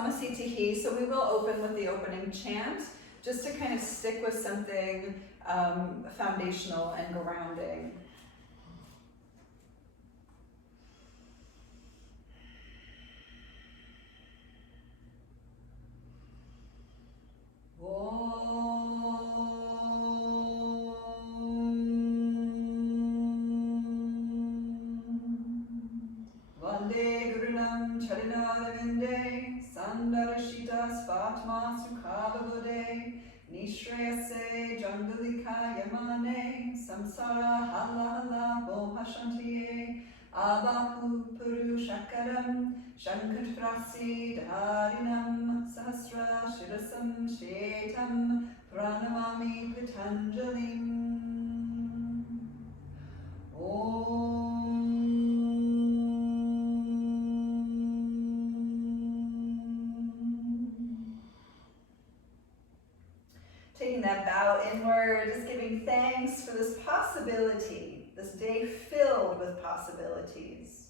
Samasthiti. So we will open with the opening chant, just to kind of stick with something foundational and grounding. Vande Gurunam Charinarvinde Sandarashita Spatma Sukhavavode Nishreyase Jandalika Yamane Samsara Hala Hala Bohashantiye Abahu Puru Shakaram Shankarprasi Dharinam Sahasra Shirasam Shetam Pranamami Patanjalim Taking that bow inward, just giving thanks for this possibility, this day filled with possibilities.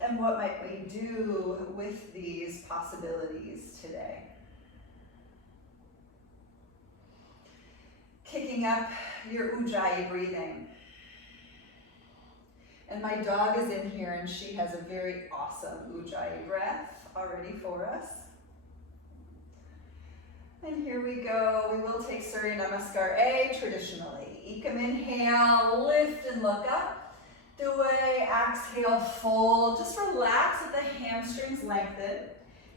And what might we do with these possibilities today? Kicking up your Ujjayi breathing. And my dog is in here and she has a very awesome Ujjayi breath already for us. And here we go. We will take Surya Namaskar A traditionally. Ekam inhale, lift and look up. Due, exhale, fold. Just relax with the hamstrings lengthen.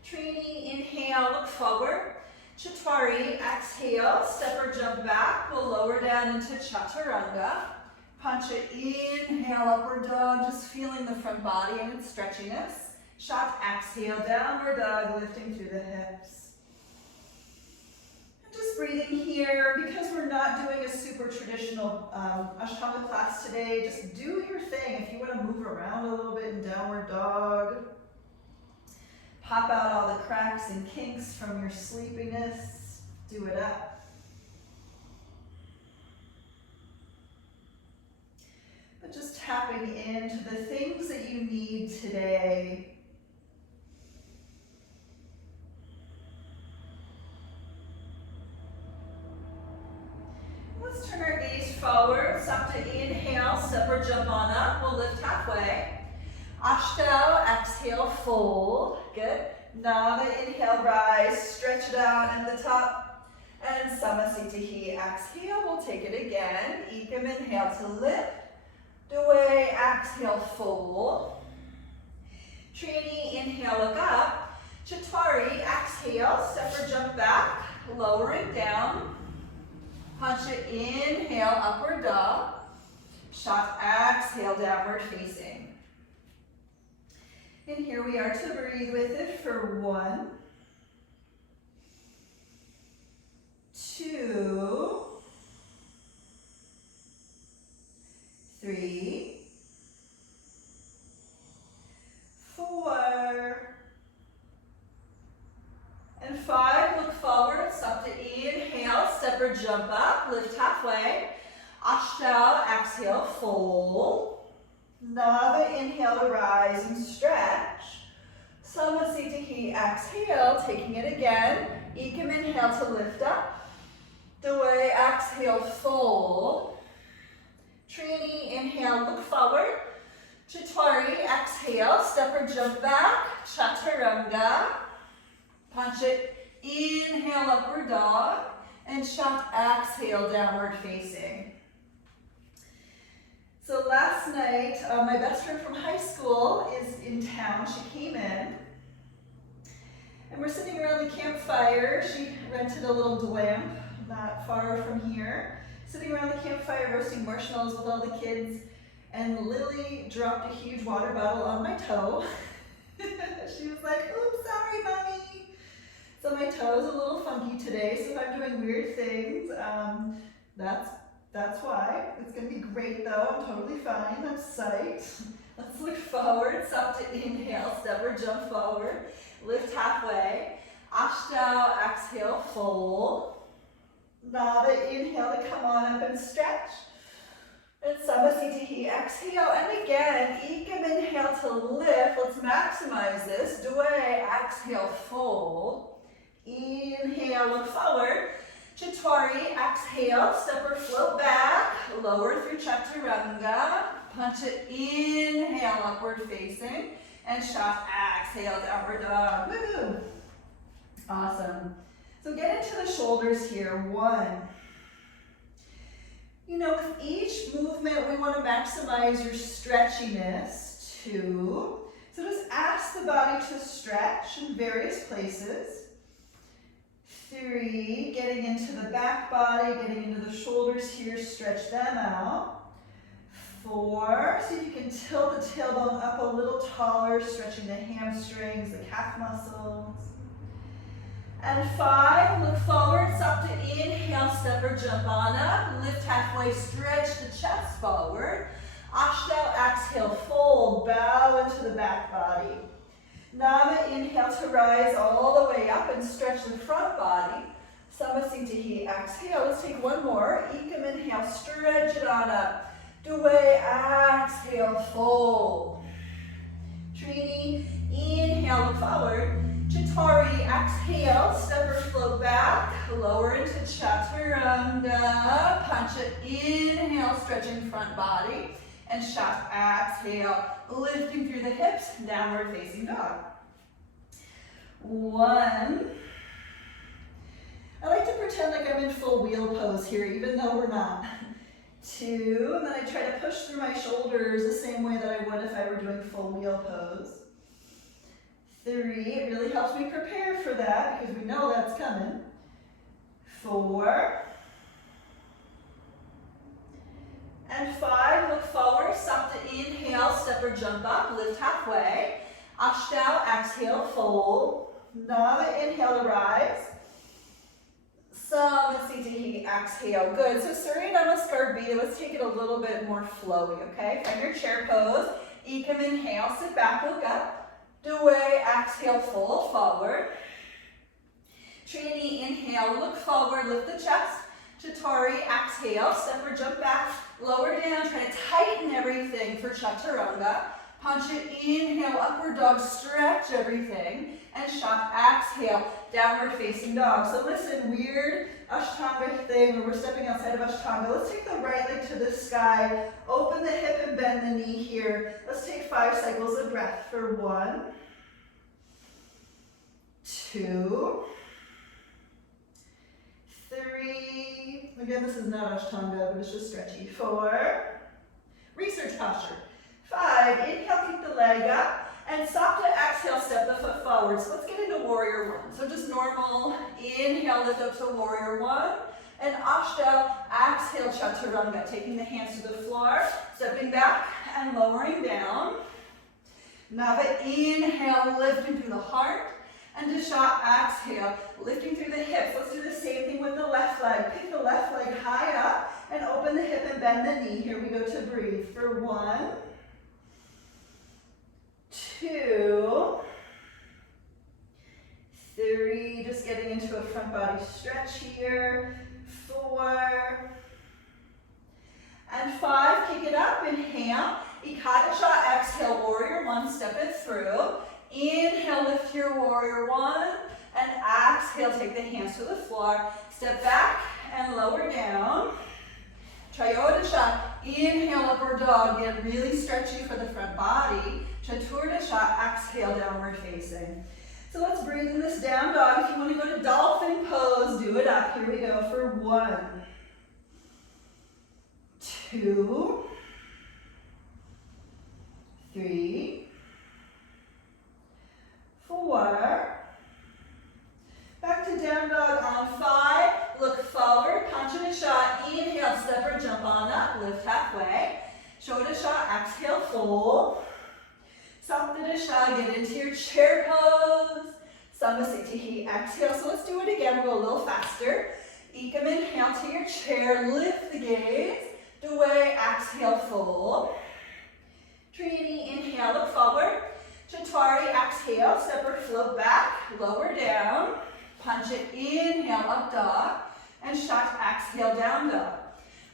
Trini, inhale, look forward. Chatwari, exhale, step or jump back. We'll lower down into Chaturanga. Pancha, inhale, upward dog, just feeling the front body and its stretchiness. Shat, exhale, downward dog, lifting through the hips. Just breathing here, because we're not doing a super traditional Ashtanga class today, just do your thing. If you want to move around a little bit in downward dog, pop out all the cracks and kinks from your sleepiness, do it up. But just tapping into the things that you need today. Let's turn our gaze forward. Sapta, inhale, step or jump on up. We'll lift halfway. Ashtanga, exhale, fold. Good. Nava, inhale, rise, stretch it out at the top. And Samasthiti, exhale, we'll take it again. Ekam, inhale to lift. Due, exhale, fold. Trini, inhale, look up. Chatwari, exhale, step or jump back, lowering down. Pancha, inhale, upward dog. Shat, exhale, downward facing. And here we are to breathe with it for 1, 2, 3, 4, and 5. Look forward, Sapta, inhale, step or jump up, lift halfway. Ashtanga, exhale, fold. Nava, inhale to rise and stretch. Samasthiti, exhale, taking it again. Ekam, inhale to lift up. Due, exhale, fold. Trini, inhale, look forward. Chatwari, exhale, step or jump back. Chaturanga. Pancha, inhale, upward dog. And Shat, exhale, downward facing. So last night, my best friend from high school is in town. She came in. And we're sitting around the campfire. She rented a little dwam not far from here. Sitting around the campfire roasting marshmallows with all the kids. And Lily dropped a huge water bottle on my toe. She was like, oops, sorry, mommy. So my toe is a little funky today, so if I'm doing weird things, that's why. It's going to be great though, I'm totally fine, I'm psyched. Let's look forward, Sapta, inhale, step or jump forward, lift halfway. Ashtanga, exhale, fold. Nava, inhale to come on up and stretch. And Samasthiti, exhale. And again, Ekam, inhale to lift. Let's maximize this. Dway, exhale, fold. Inhale, look forward. Chaturanga, exhale, step or float back. Lower through Chaturanga. Punch it, inhale, upward facing. And shot, exhale, downward dog. Woohoo! Awesome. So get into the shoulders here. 1. You know, with each movement, we want to maximize your stretchiness. 2. So just ask the body to stretch in various places. 3, getting into the back body, getting into the shoulders here, stretch them out. 4, see if you can tilt the tailbone up a little taller, stretching the hamstrings, the calf muscles. And 5, look forward, up to inhale, step or jump on up. Lift halfway, stretch the chest forward. Ashtanga, exhale, fold, bow into the back body. Nama, inhale to rise all the way up and stretch the front body. Samasthiti, exhale. Let's take one more. Ekam, inhale, stretch it on up. Dway, exhale, fold. Trini, inhale, look forward. Chaturanga, exhale, step or float back. Lower into Chaturanga. Punch it, inhale, stretching front body. And shot, exhale, lifting through the hips, downward facing dog. 1. I like to pretend like I'm in full wheel pose here, even though we're not. 2, and then I try to push through my shoulders the same way that I would if I were doing full wheel pose. 3, it really helps me prepare for that because we know that's coming. 4. And 5, look forward, stop to inhale, step or jump up, lift halfway. Ashtanga, exhale, fold. Nama, inhale to rise. Samasthiti, exhale. Good. So Surya Namaskar B, let's take it a little bit more flowy, okay? Find your chair pose. Ekam, inhale, sit back, look up. Dway, exhale, fold forward. Trini, inhale, look forward, lift the chest. Chaturanga, exhale, step or jump back, lower down, try to tighten everything for Chaturanga. Punch it, inhale, upward dog, stretch everything, and shot, exhale, downward facing dog. So listen, weird Ashtanga thing where we're stepping outside of Ashtanga. Let's take the right leg to the sky, open the hip and bend the knee here. Let's take 5 cycles of breath for 1, 2, 3, again, this is not Ashtanga, but it's just stretchy. 4, research posture. 5, inhale, kick the leg up, and stop to exhale, step the foot forward. So let's get into warrior 1. So just normal, inhale, lift up to warrior 1, and Ashtanga, exhale, Chaturanga, taking the hands to the floor, stepping back and lowering down. Nava, inhale, lifting through the heart. And Dasha, exhale, lifting through the hips. Let's do the same thing with the left leg. Pick the left leg high up and open the hip and bend the knee. Here we go to breathe for 1, 2, 3, just getting into a front body stretch here. 4, and 5, kick it up, inhale. Ekadasha, exhale, warrior 1, step it through. Inhale, lift your warrior 1, and exhale, take the hands to the floor. Step back and lower down. Trayodasha, inhale, upward dog, get really stretchy for the front body. Chaturdasha, exhale, downward facing. So let's bring this down dog. If you want to go to dolphin pose, do it up. Here we go for 1, 2, 3, 4, back to down dog on 5, look forward, punch in a shot, inhale, step or jump on up, lift halfway, shoulder shot, exhale, fold, Saptadisha, get into your chair pose, Samasthiti, exhale, so let's do it again, we'll go a little faster, Ekam, inhale to your chair, lift the gaze, Dway, exhale, fold, Trini, inhale, look forward, Chaturanga, exhale, step or float back, lower down, punch it, inhale, up dog, and shot, exhale, down dog.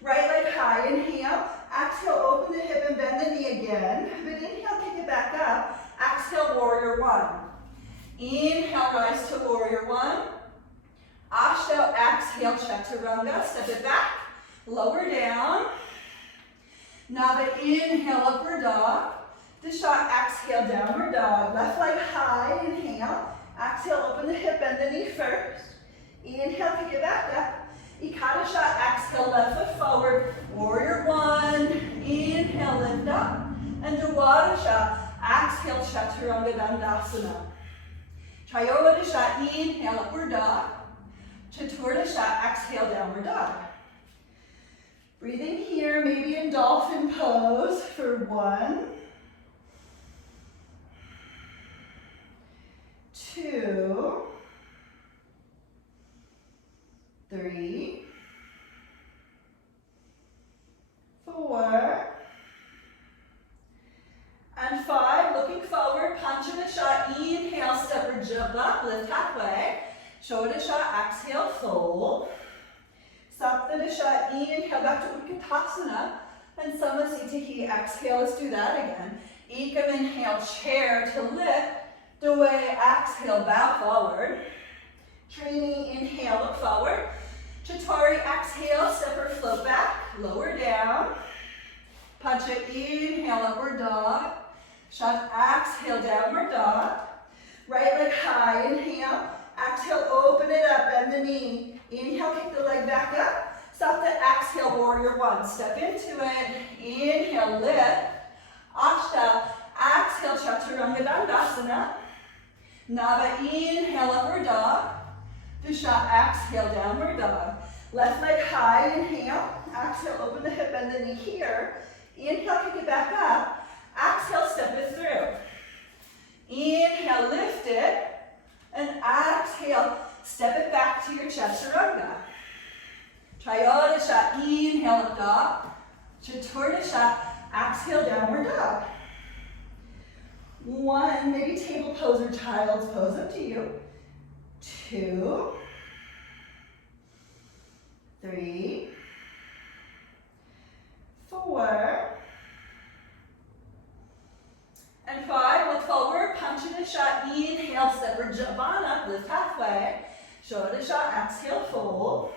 Right leg high, inhale, Exhale, open the hip and bend the knee again. But inhale, kick it back up. Exhale, warrior one. Inhale, rise to warrior one. Ashtanga, exhale, chaturanga. Step it back. Lower down. Nava, inhale, upward dog. Disha, exhale, downward dog. Left leg high, inhale. Exhale, open the hip, bend the knee first. Inhale, kick it back up. Ekadasha, exhale, left foot forward. Warrior one. Inhale, lift up. And Dwadasha, exhale, chaturanga dandasana. Triyogadasha, inhale, upward dog. Chaturdasha, exhale, downward dog. Breathing here, maybe in dolphin pose for 1, 2, 3, 4, and 5. Looking forward, Panchanasha, inhale, step or jump up, lift halfway. Shodasha, exhale, fold. Saptadasha, inhale, back to Utkatasana. And Samasthiti, exhale, let's do that again. Ekam, inhale, chair to lift. Dway, exhale, bow forward. Trini, inhale, look forward. Chatari, exhale, step or float back, lower down. Pancha, inhale, upward dog. Shat, exhale, downward dog. Right leg high, inhale. Exhale, open it up, bend the knee. Inhale, kick the leg back up. Stop the exhale, warrior one. Step into it. Inhale, lift. Ashta, exhale, chaturanga dandasana. Nava, inhale, upward dog. Dusha, exhale, downward dog. Left leg high, inhale. Exhale, open the hip, bend the knee here. Inhale, kick it back up. Exhale, step it through. Inhale, lift it. And exhale, step it back to your chaturanga. Triyodasha, inhale, up dog. Chaturdasha, exhale, downward dog. 1, maybe table pose or child's pose, up to you. 2, 3, 4, and 5. Look forward, Panchanasha, inhale, step or jump on up, lift halfway. Shodasha, exhale, fold.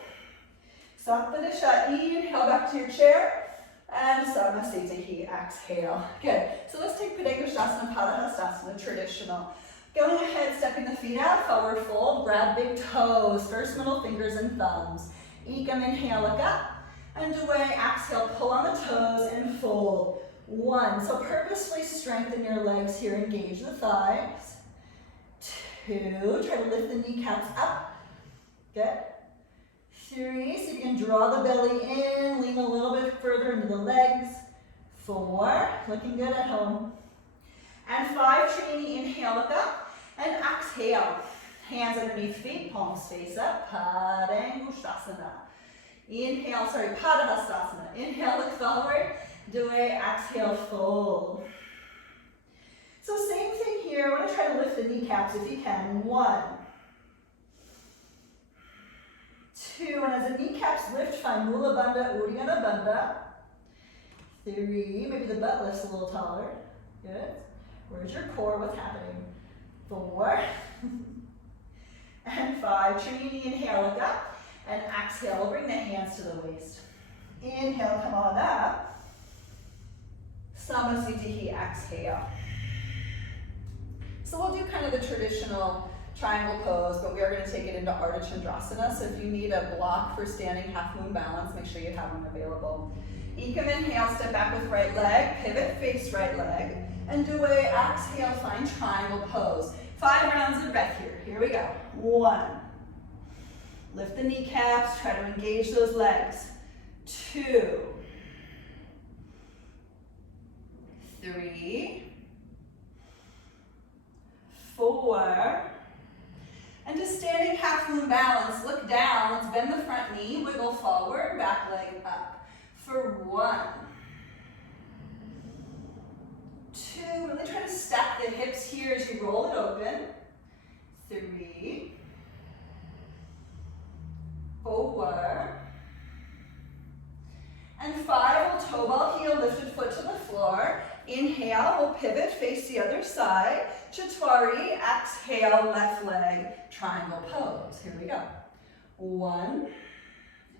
Saptadasha, inhale, back to your chair. And Samasthiti, exhale. Good. So let's take Padangusthasana, Padahastasana, traditional. Going ahead, stepping the feet out, forward fold, grab big toes, first middle fingers and thumbs. Ekam, inhale, look up. And away, exhale, pull on the toes and fold. 1, so purposefully strengthen your legs here, engage the thighs. 2, try to lift the kneecaps up. Good. 3, so you can draw the belly in, lean a little bit further into the legs. 4, looking good at home. And 5, Trini, inhale, look up. And exhale, hands underneath feet, palms face up, Padangusthasana. Inhale, Padahastasana. Inhale, look forward. Dway, exhale, fold. So same thing here. I want to try to lift the kneecaps if you can. 1, 2, and as the kneecaps lift, find Mula Bandha, Uddiyana Bandha. 3, maybe the butt lifts a little taller. Good. Where's your core? What's happening? 4, and 5. Trini, inhale, look up, and exhale. We'll bring the hands to the waist. Inhale, come on up. Samasthiti, exhale. So we'll do kind of the traditional triangle pose, but we are going to take it into Ardha Chandrasana. So if you need a block for standing half moon balance, make sure you have one available. Ekam, inhale, step back with right leg, pivot, face right leg, and do a exhale, find triangle pose. 5 rounds of breath here. Here we go. 1, lift the kneecaps, try to engage those legs. 2, 3, 4, and just standing half moon balance, look down, let's bend the front knee, wiggle forward, back leg up. For 1, 2, really try to stack the hips here as you roll it open. 3, 4, And 5, we'll toe ball heel, lifted foot to the floor. Inhale, we'll pivot, face the other side. Chaturanga, exhale, left leg, triangle pose. Here we go. 1,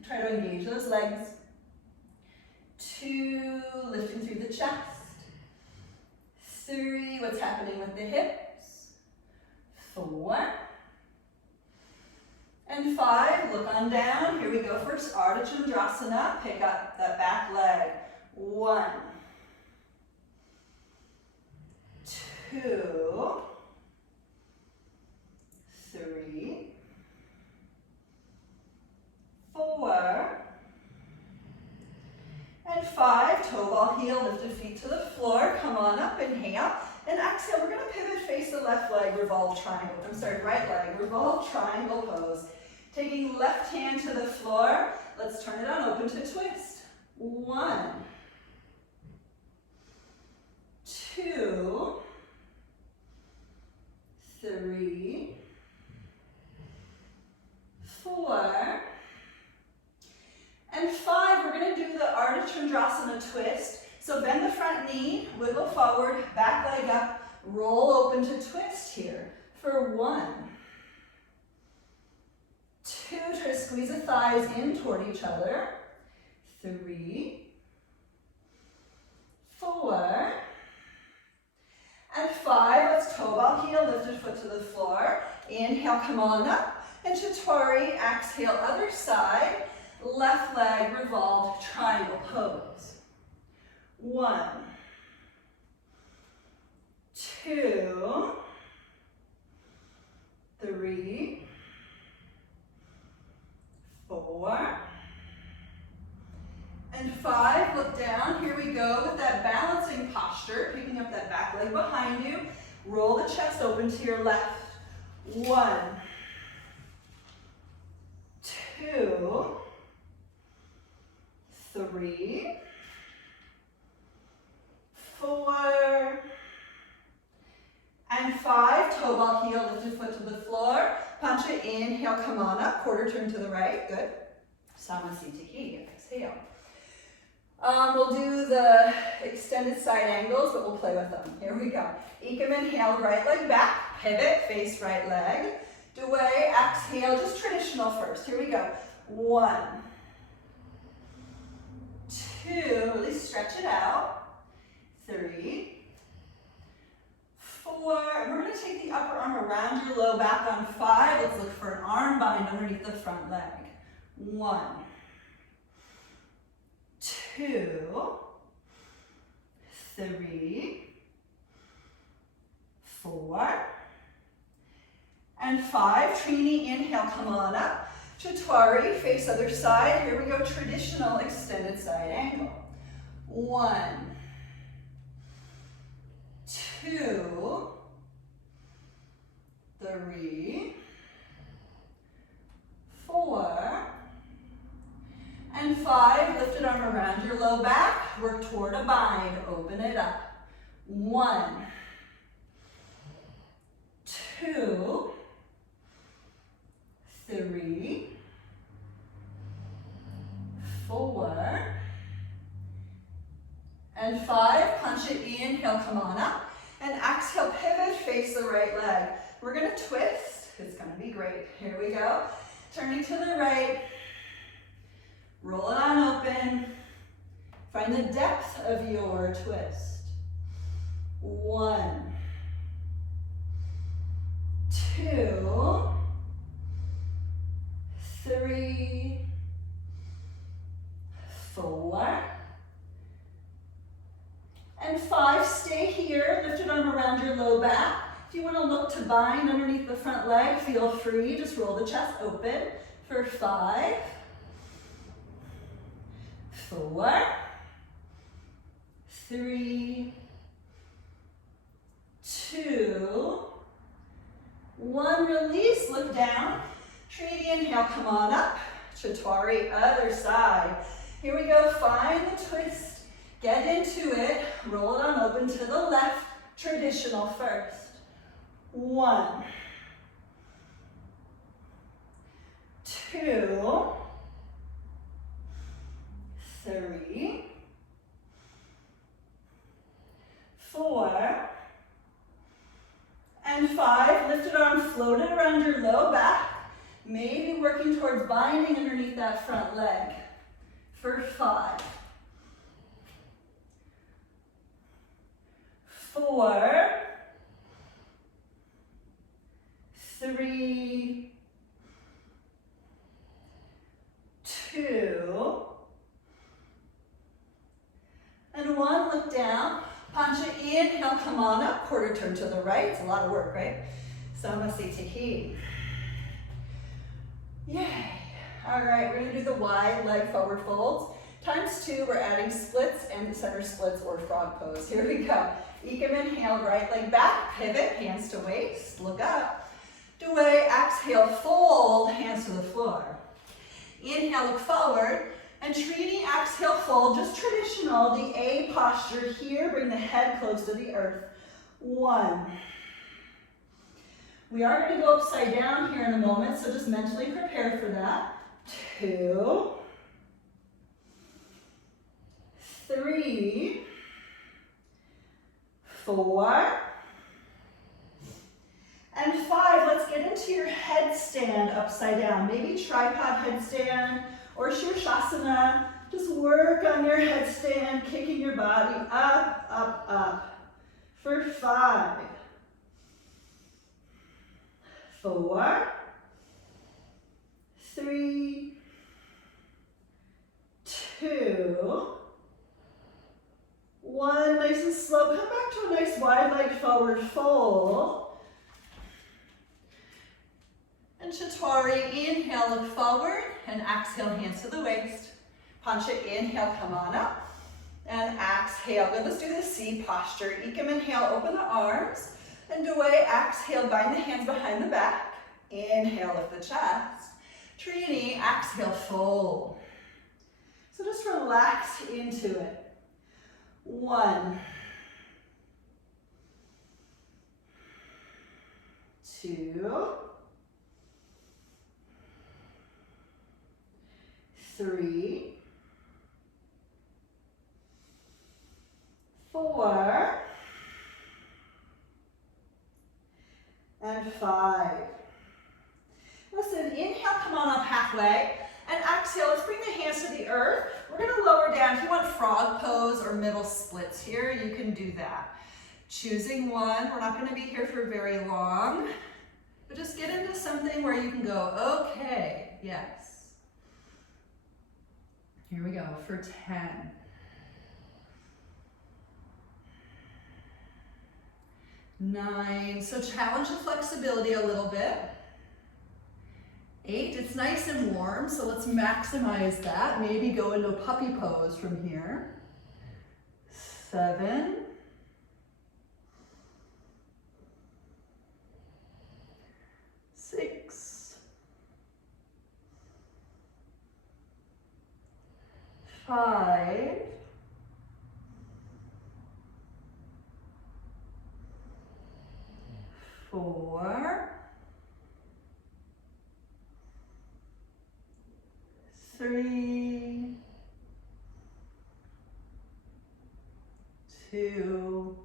try to engage those legs. 2, lifting through the chest. 3, what's happening with the hips. 4. And 5, look on down. Here we go. First, Ardha Chandrasana. Pick up that back leg. 1, 2, 3, 4, and 5. Toe ball heel, lifted feet to the floor. Come on up, inhale. And exhale, we're going to pivot, face the left leg, revolve triangle. Right leg, revolve triangle pose. Taking left hand to the floor. Let's turn it on, open to twist. 1, 2, 3, 4, and 5. We're going to do the Ardha Chandrasana twist. So bend the front knee, wiggle forward, back leg up, roll open to twist here. For 1, 2, try to squeeze the thighs in toward each other. 3, 4, and 5. Let's toe ball heel, lifted foot to the floor. Inhale, come on up. And Chaturanga, exhale, other side. Left leg, revolve, triangle pose. 1, 2, 3, 4, and 5. Look down. Here we go with that balancing posture, picking up that back leg behind you. Roll the chest open to your left. 1, 2, 3, 4, and 5. Toe ball heel, lift your foot to the floor. Punch it, inhale, come on up. Quarter turn to the right, good. Samasthiti, exhale. We'll do the extended side angles, but we'll play with them. Here we go. Ekam, inhale, right leg back. Pivot, face right leg. Dway, exhale, just traditional first. Here we go. 1, 2, really stretch it out. 3, 4, and we're going to take the upper arm around your low back on 5. Let's look for an arm bind underneath the front leg. 1, 2, 3, 4, and 5. Trini, inhale, come on up. Chaturanga, face other side. Here we go, traditional extended side angle. 1, 2, 3, 4, and 5. Lifted arm around your low back. Work toward a bind. Open it up. 1, 2, 3, 4, and 5. Punch it, inhale, come on up. And exhale, pivot, face the right leg. We're going to twist. It's going to be great. Here we go. Turning to the right. Roll it on open. Find the depth of your twist. 1, 2, 3, 4, and 5. Stay here. Lifted arm around your low back. If you want to look to bind underneath the front leg, feel free. Just roll the chest open for 5, 4, 3, 2, 1. Release. Look down. Trini, inhale, come on up. Chaturanga, other side. Here we go. Find the twist. Get into it. Roll it on open to the left. Traditional first. 1, 2, 3, 4, and 5. Lifted arm floated around your low back. Maybe working towards binding underneath that front leg. For 5, 4, 3, 2, and 1. Look down. Pancha, inhale, come on up. Quarter turn to the right. It's a lot of work, right? Samasthiti. Yay. All right, we're going to do the wide leg forward folds. Times 2, we're adding splits and center splits or frog pose. Here we go. Ekam, inhale, right leg back, pivot, hands to waist, look up. Dway, exhale, fold, hands to the floor. Inhale, look forward. And Trini, exhale, fold, just traditional, the A posture here. Bring the head close to the earth. 1. We are going to go upside down here in a moment, so just mentally prepare for that. 2, 3, 4, and 5. Let's get into your headstand upside down. Maybe tripod headstand or Shirshasana. Just work on your headstand, kicking your body up, up, up. For 5, 4, 3, 2, 1. Nice and slow. Come back to a nice wide leg forward fold. And Chaturanga, inhale, look forward, and exhale, hands to the waist. Pancha, inhale, come on up, and exhale. Good, let's do the C posture. Ekam, inhale, open the arms, and away, exhale, bind the hands behind the back. Inhale, lift the chest. Trini, exhale, fold. So just relax into it. 1, 2, 3, 4, and 5. Listen, inhale, come on up halfway, and exhale, let's bring the hands to the earth. We're going to lower down. If you want frog pose or middle splits here, you can do that. Choosing one, we're not going to be here for very long, but just get into something where you can go, okay, yes. Here we go for 10. 9, so challenge the flexibility a little bit. 8, it's nice and warm, so let's maximize that. Maybe go into a puppy pose from here. 7, 6, 5, 4, 3, 2,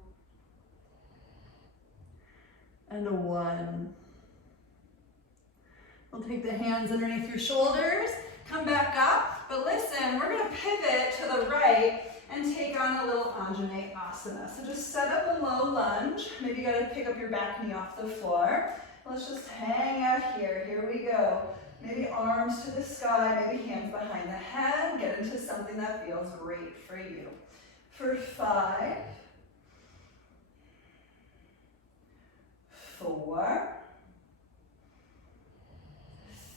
and 1. We'll take the hands underneath your shoulders, come back up, but listen, we're going to pivot to the right and take on a little Anjane Asana. So just set up a low lunge. Maybe you got to pick up your back knee off the floor. Let's just hang out here. Here we go. Maybe arms to the sky, maybe hands behind the head. Get into something that feels great for you. For 5, 4,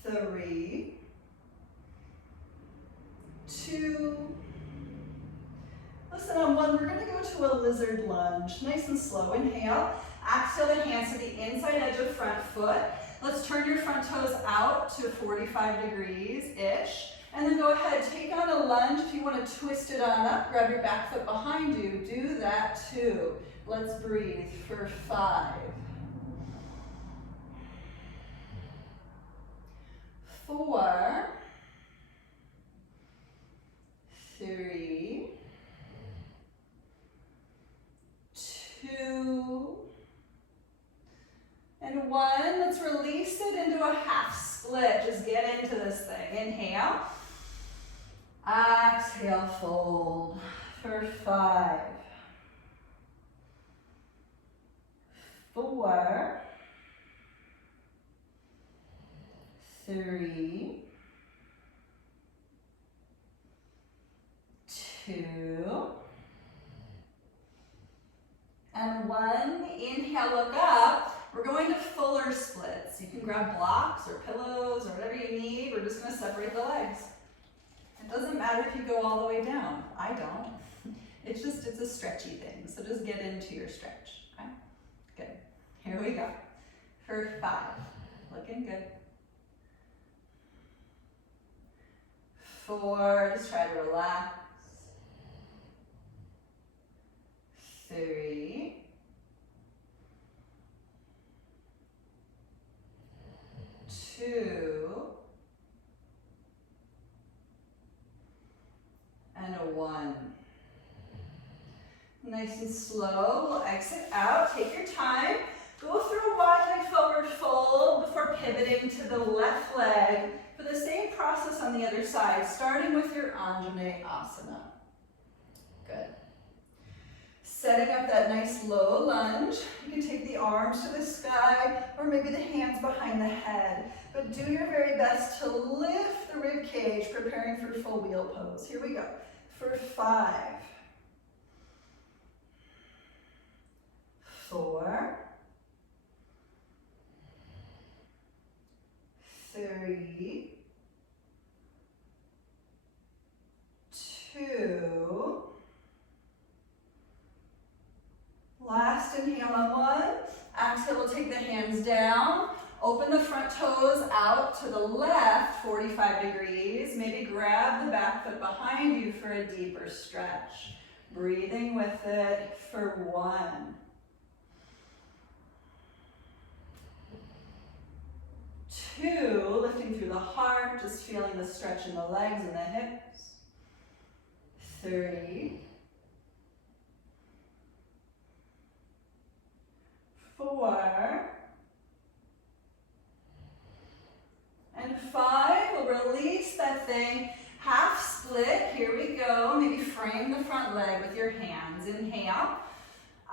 3, 2. Listen, on 1, we're going to go to a lizard lunge. Nice and slow. Inhale. Exhale the hands to the inside edge of front foot. Let's turn your front toes out to 45 degrees-ish. And then go ahead, take on a lunge. If you want to twist it on up, grab your back foot behind you. Do that too. Let's breathe for 5, 4, 3, split. Just get into this thing. Inhale. Exhale, fold for 5, 4, 3, 2, and 1. Inhale, look up. We're going to fuller splits. You can grab blocks or pillows or whatever you need. We're just going to separate the legs. It doesn't matter if you go all the way down. I don't. It's a stretchy thing. So just get into your stretch. Okay? Good. Here we go. For 5. Looking good. 4. Just try to relax. 3. 2. And a 1. Nice and slow. We'll exit out. Take your time. Go through a wide leg forward fold before pivoting to the left leg for the same process on the other side, starting with your Anjaneyasana. Good. Setting up that nice low lunge. You can take the arms to the sky or maybe the hands behind the head. But do your very best to lift the rib cage, preparing for full wheel pose. Here we go. For 5, 4, 3, 2, last inhale on 1, exhale, we'll take the hands down, open the front toes out to the left, 45 degrees, maybe grab the back foot behind you for a deeper stretch. Breathing with it for 1. 2, lifting through the heart, just feeling the stretch in the legs and the hips. 3, 4, and 5. We'll release that thing. Half split. Here we go. Maybe frame the front leg with your hands. Inhale.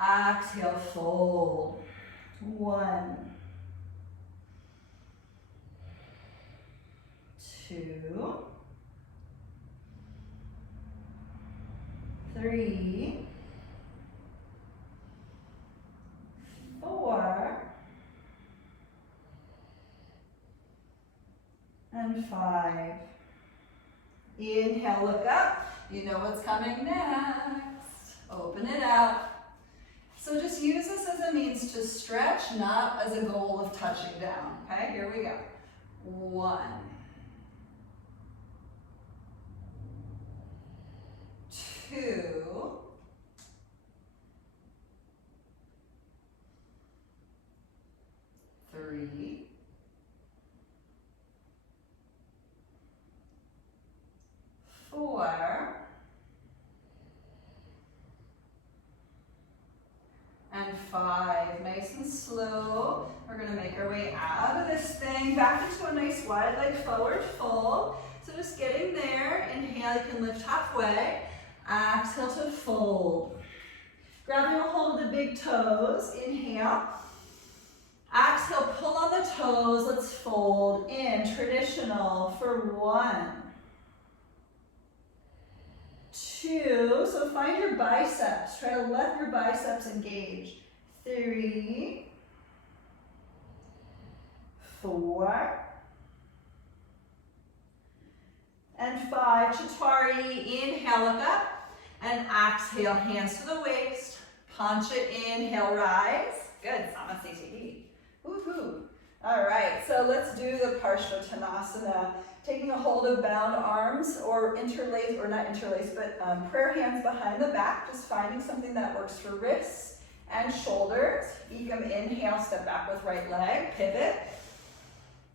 Exhale, fold. 1, 2, 3, 4, and 5. Inhale, look up. You know what's coming next. Open it out. So just use this as a means to stretch, not as a goal of touching down. Okay, here we go. 1, 2, 3, 4, and 5. Nice and slow. We're going to make our way out of this thing, back into a nice wide leg forward fold. So just getting there. Inhale, you can lift halfway. Exhale to fold. Grabbing a hold of the big toes. Inhale. Exhale, pull on the toes. Let's fold in. Traditional for 1, 2. So find your biceps. Try to let your biceps engage. 3, 4, and 5. Chaturanga. Inhale, look up. And exhale, hands to the waist. Punch it. Inhale, rise. Good. Samasthiti. Woohoo. All right, so let's do the Parshvottanasana. Taking a hold of bound arms or interlace, or not interlace, but prayer hands behind the back. Just finding something that works for wrists and shoulders. Ekam, inhale, step back with right leg, pivot.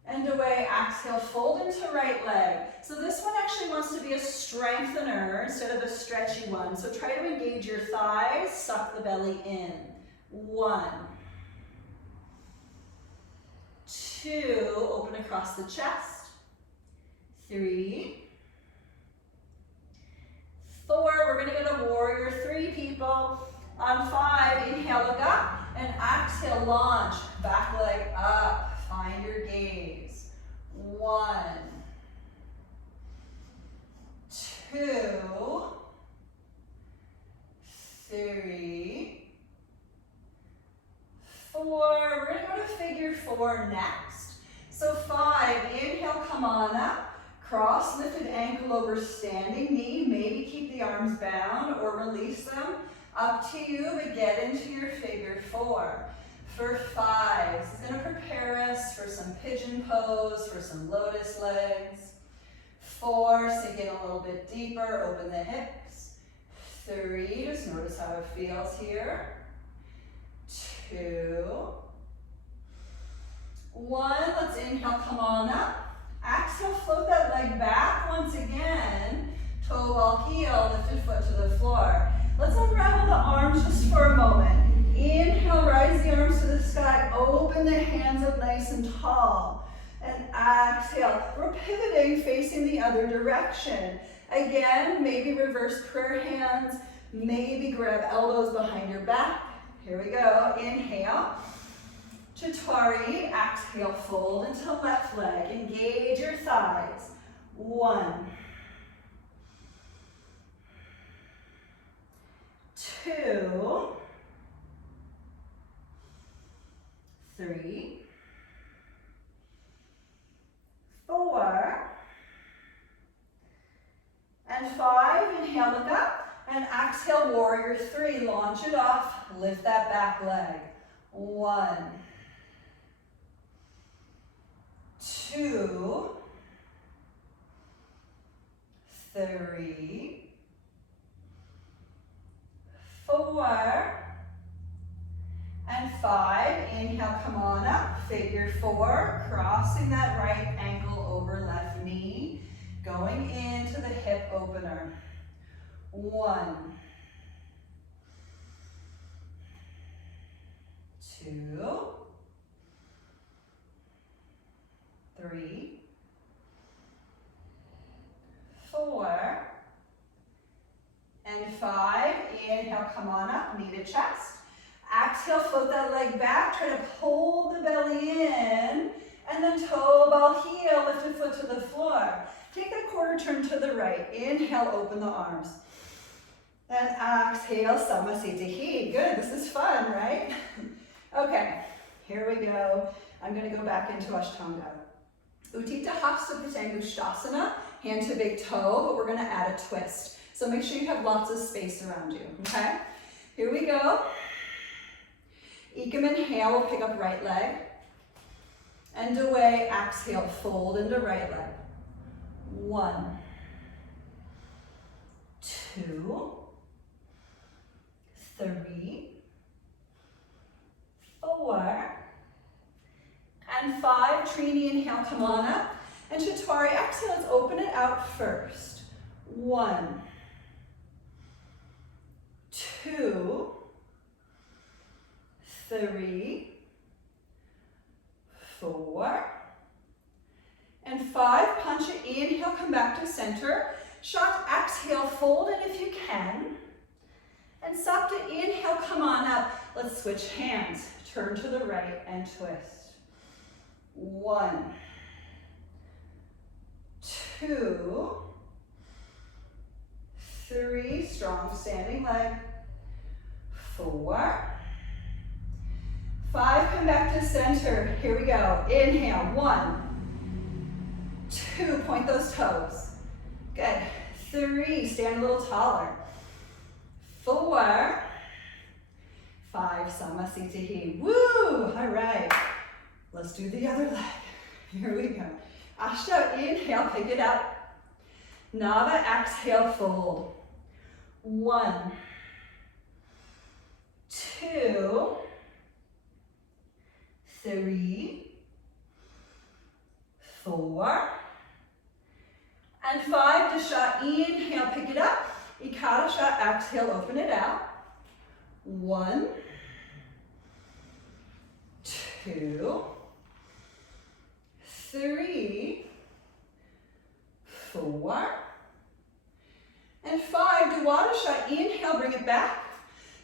And away, exhale, fold into right leg. So this one actually wants to be a strengthener instead of a stretchy one. So try to engage your thighs, suck the belly in. 1, 2, 2, open across the chest. 3, 4, we're gonna go to warrior 3, people. On 5, inhale, look up, and exhale, launch. Back leg up, find your gaze. 1, 2, 3, 4. We're gonna go to figure 4 next. So 5, inhale, come on up. Cross lifted ankle over standing knee. Maybe keep the arms bound or release them. Up to you, but get into your figure 4. For 5, this is gonna prepare us for some pigeon pose, for some lotus legs. 4, sink in a little bit deeper, open the hips. 3, just notice how it feels here. 2, 1, let's inhale, come on up. Exhale, float that leg back once again. Toe ball heel, lifted foot to the floor. Let's unravel the arms just for a moment. Inhale, rise the arms to the sky. Open the hands up nice and tall. And exhale, we're pivoting, facing the other direction. Again, maybe reverse prayer hands. Maybe grab elbows behind your back. Here we go. Inhale. Chaturanga, exhale, fold into left leg. Engage your thighs. 1, 2, 3, 4, and 5. Inhale, look up, and exhale, warrior 3. Launch it off, lift that back leg. 1, 2, 3, 4, and 5. Inhale, come on up, figure 4, crossing that right ankle over left knee, going into the hip opener. 1, 2, 3, 4, and 5. Inhale, come on up, knee to chest. Exhale, float that leg back, try to hold the belly in, and then toe ball heel, lifted foot to the floor. Take that quarter turn to the right. Inhale, open the arms. And exhale, Samasthiti. Good, this is fun, right? Okay, here we go. I'm gonna go back into Ashtanga. Utthita Hasta Patangushtasana, hand to big toe, but we're gonna add a twist. So make sure you have lots of space around you, okay? Here we go. Ekam inhale, we'll pick up right leg. And away, exhale, fold into right leg. 1, 2, 3, 4, and 5. Trini, inhale, come on up. And Chaturanga, exhale, let's open it out first. 1, 2, 3, 4, and 5. Punch it, inhale, come back to center. Shot, exhale, fold it if you can. And Sapta, inhale, come on up. Let's switch hands. Turn to the right and twist. 1, 2, 3, strong standing leg. 4, 5, come back to center. Here we go. Inhale, 1, 2, point those toes. Good. 3, stand a little taller. 4, 5, Samasthiti. Woo! All right. Let's do the other leg. Here we go. Ashta, inhale, pick it up. Nava, exhale, fold. 1, 2, 3, 4, and 5. Dasha, inhale, pick it up. Ekadasha, exhale, open it out. 1, 2, back.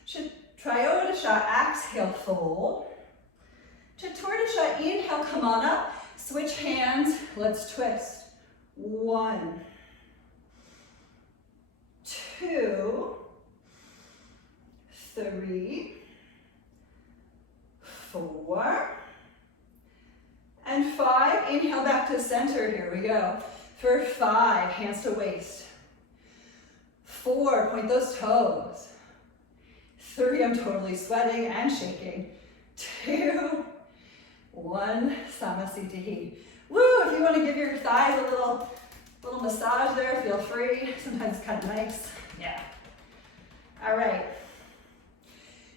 Triodisha, exhale, fold. Chaturdisha, inhale, come on up. Switch hands, let's twist. 1, 2, 3, 4, and 5. Inhale back to center, here we go. For 5, hands to waist. 4, point those toes. 3, I'm totally sweating and shaking. 2, 1, Samasthiti. Woo, if you want to give your thighs a little massage there, feel free. Sometimes it's kind of nice. Yeah. All right.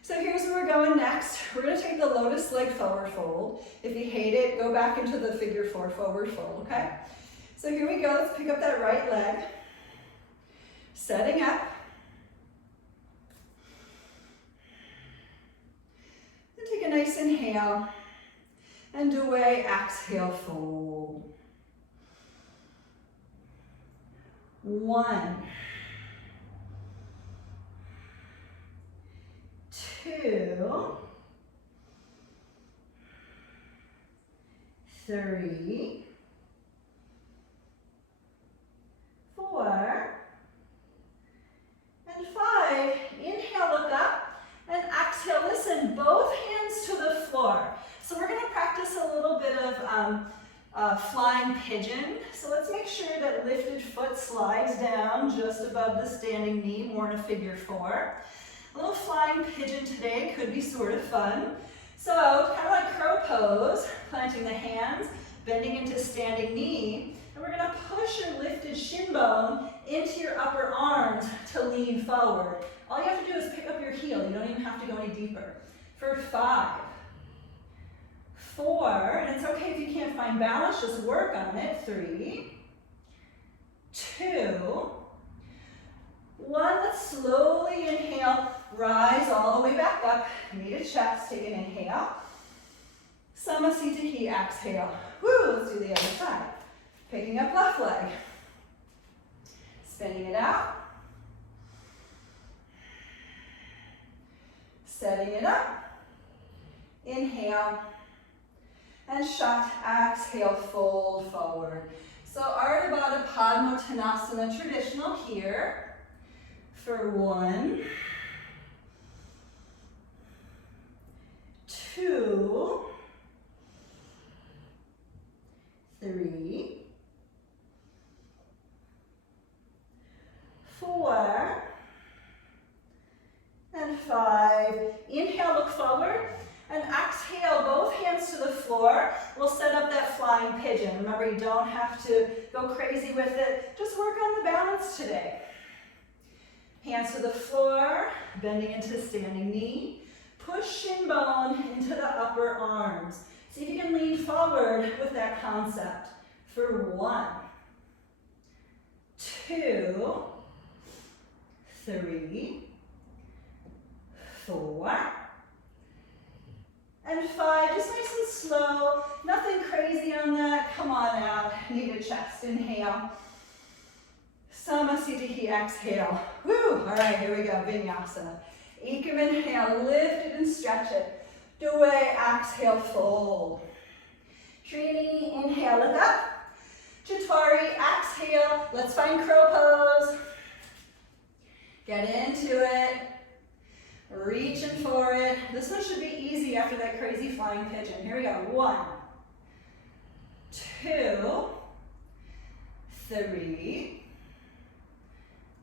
So here's where we're going next. We're going to take the lotus leg forward fold. If you hate it, go back into the figure 4 forward fold, okay? So here we go. Let's pick up that right leg. Setting up. And take a nice inhale. And away, exhale, fold. 1, 2, 3, 4, and 5. Inhale, look up, and exhale, listen, both hands to the floor. So we're going to practice a little bit of flying pigeon. So let's make sure that lifted foot slides down just above the standing knee, more in a figure 4. A little flying pigeon today could be sort of fun. So kind of like crow pose, planting the hands, bending into standing knee, and we're going to push your lifted shin bone into your upper arms to lean forward. All you have to do is pick up your heel. You don't even have to go any deeper. For 5, 4, and it's okay if you can't find balance, just work on it. 3, 2, 1. Let's slowly inhale, rise all the way back up, knee to chest, take an inhale. Samasthiti, exhale. Woo, let's do the other side. Picking up left leg, spinning it out, setting it up, inhale, and shut, exhale, fold forward. So Ardha Baddha Padmottanasana, traditional here, for 1, 2, 3, 4, and 5. Inhale, look forward, and exhale, both hands to the floor. We'll set up that flying pigeon. Remember, you don't have to go crazy with it. Just work on the balance today. Hands to the floor, bending into standing knee. Push shin bone into the upper arms. See if you can lean forward with that concept. For 1, 2, 3, 4, and 5. Just nice and slow. Nothing crazy on that. Come on out. Knee to chest. Inhale. Samasthiti, exhale. Woo! All right, here we go. Vinyasa. Ekam, inhale. Lift it and stretch it. Dway, exhale, fold. Trini, inhale, look up. Chaturanga, exhale. Let's find crow pose. Get into it. Reaching for it. This one should be easy after that crazy flying pigeon. Here we go. 1, 2, 3,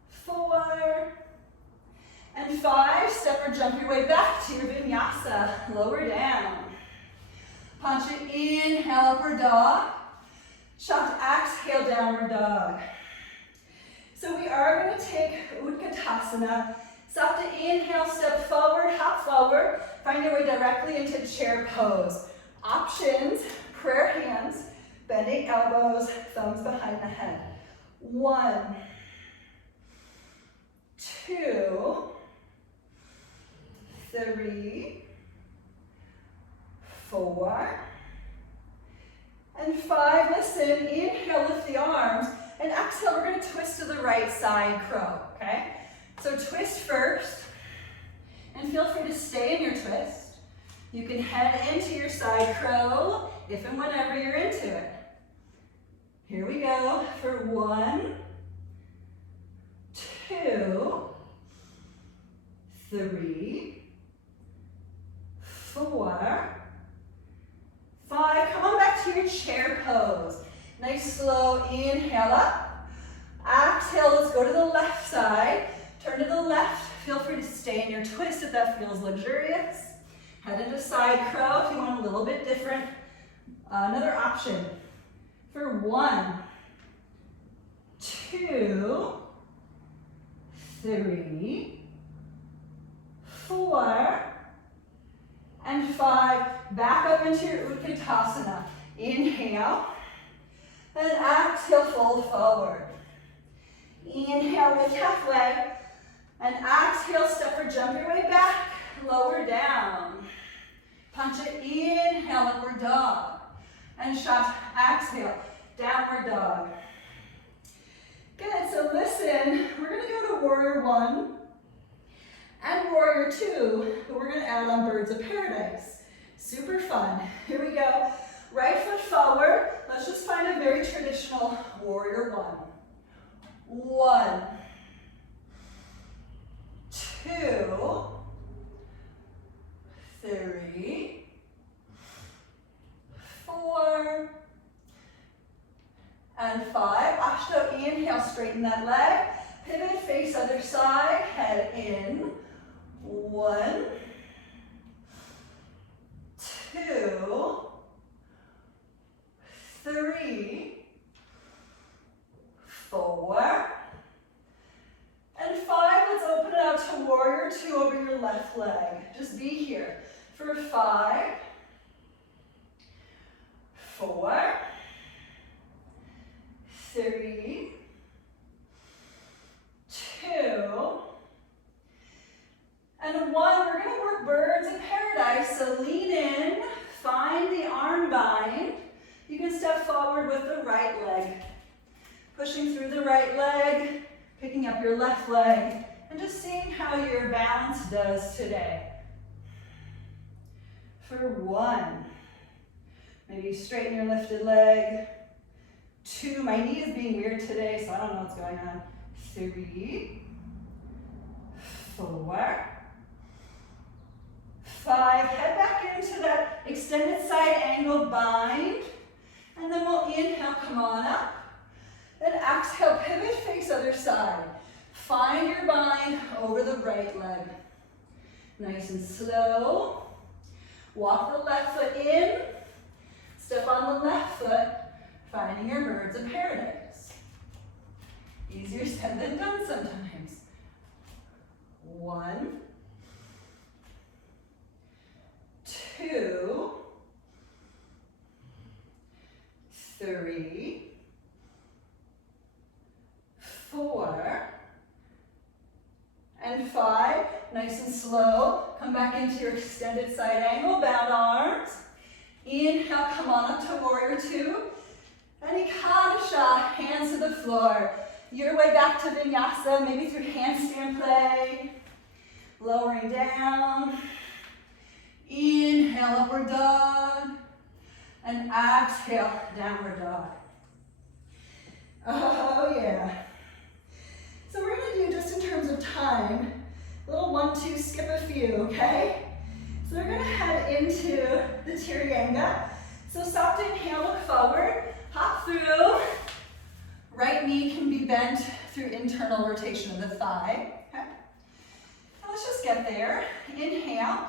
4, and 5. Step or jump your way back to your vinyasa. Lower down. Punch it, inhale, upward dog. Shant, exhale, downward dog. So we are going to take Utkatasana. Sapta, inhale, step forward, hop forward. Find your way directly into chair pose. Options, prayer hands, bending elbows, thumbs behind the head. 1, 2, 3, 4, and 5. Listen, inhale, lift the arms, and exhale, we're going to twist to the right side, crow, okay? So twist first, And feel free to stay in your twist. You can head into your side crow if and whenever you're into it. Here we go for 1, 2, 3, 4, 5. Come on back to your chair pose. Nice slow inhale up. Exhale, let's go to the left side. Turn to the left. Feel free to stay in your twist if that feels luxurious. Head into side crow if you want a little bit different. Another option for 1, 2, 3, 4, and 5. Back up into your Utkatasana. Inhale, and exhale, fold forward. Inhale, lift halfway, and exhale, step or jump your way back, lower down. Punch it, inhale, upward dog. And shot, exhale, downward dog. Good, so listen, we're gonna go to warrior 1 and warrior 2, but we're gonna add on birds of paradise. Super fun. Here we go. Right foot forward. Let's just find a very traditional warrior 1. 1, 2, 3, 4, and 5. Ashto, inhale, straighten that leg. Pivot, face other side, head in. 1, 2, 3, 4, and 5. Let's open it out to warrior 2 over your left leg. Just be here for 5, 4, 3, 2, and 1. We're going to work birds of paradise. So lean in, find the arm bind. You can step forward with the right leg. Pushing through the right leg, picking up your left leg, and just seeing how your balance does today. For 1, maybe straighten your lifted leg. 2, my knee is being weird today, so I don't know what's going on. 3, 4, 5, head back into that extended side angle bind, and then we'll inhale, come on up. Then exhale, pivot, face other side. Find your bind over the right leg. Nice and slow. Walk the left foot in. Step on the left foot, finding your birds of paradise. Easier said than done sometimes. 1, 2, 3, 4, and 5. Nice and slow. Come back into your extended side angle, bound arms. Inhale, come on up to warrior 2. And Ekadasha, hands to the floor. Your way back to vinyasa, maybe through handstand play. Lowering down. Inhale, upward dog. And exhale, downward dog. Oh yeah. So we're gonna do, just in terms of time, a little 1, 2, skip a few, okay? So we're gonna head into the Tirayanga. So soft inhale, look forward, hop through. Right knee can be bent through internal rotation of the thigh, okay? Now let's just get there. Inhale,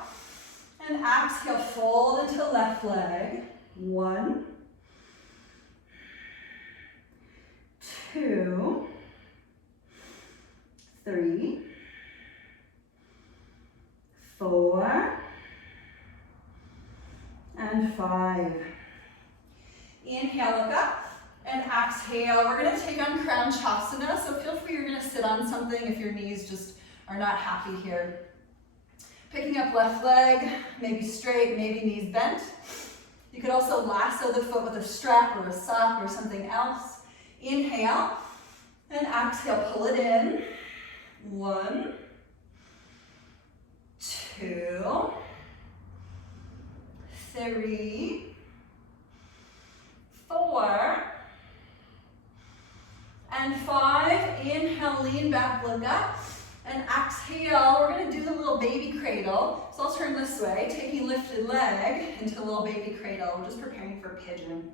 and exhale, fold into left leg. 1, 2, 3, 4, and 5. Inhale, look up, and exhale. We're gonna take on Crown Chasana, so feel free, you're gonna sit on something if your knees just are not happy here. Picking up left leg, maybe straight, maybe knees bent. You could also lasso the foot with a strap or a sock or something else. Inhale, and exhale, pull it in. 1, 2, 3, 4, and 5. Inhale, lean back, look up. And exhale, we're going to do the little baby cradle. So I'll turn this way, taking lifted leg into a little baby cradle. We're just preparing for pigeon.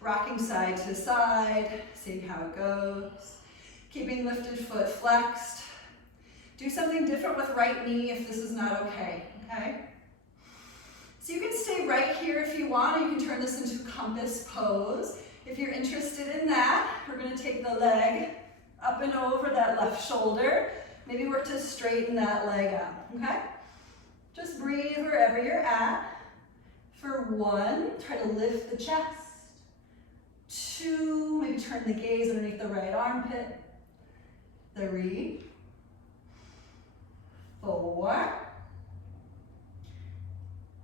Rocking side to side, seeing how it goes. Keeping lifted foot flexed. Do something different with right knee if this is not okay, okay? So you can stay right here if you want, or you can turn this into compass pose. If you're interested in that, we're going to take the leg up and over that left shoulder. Maybe work to straighten that leg up, okay? Just breathe wherever you're at. For 1, try to lift the chest. 2, maybe turn the gaze underneath the right armpit. 3, 4,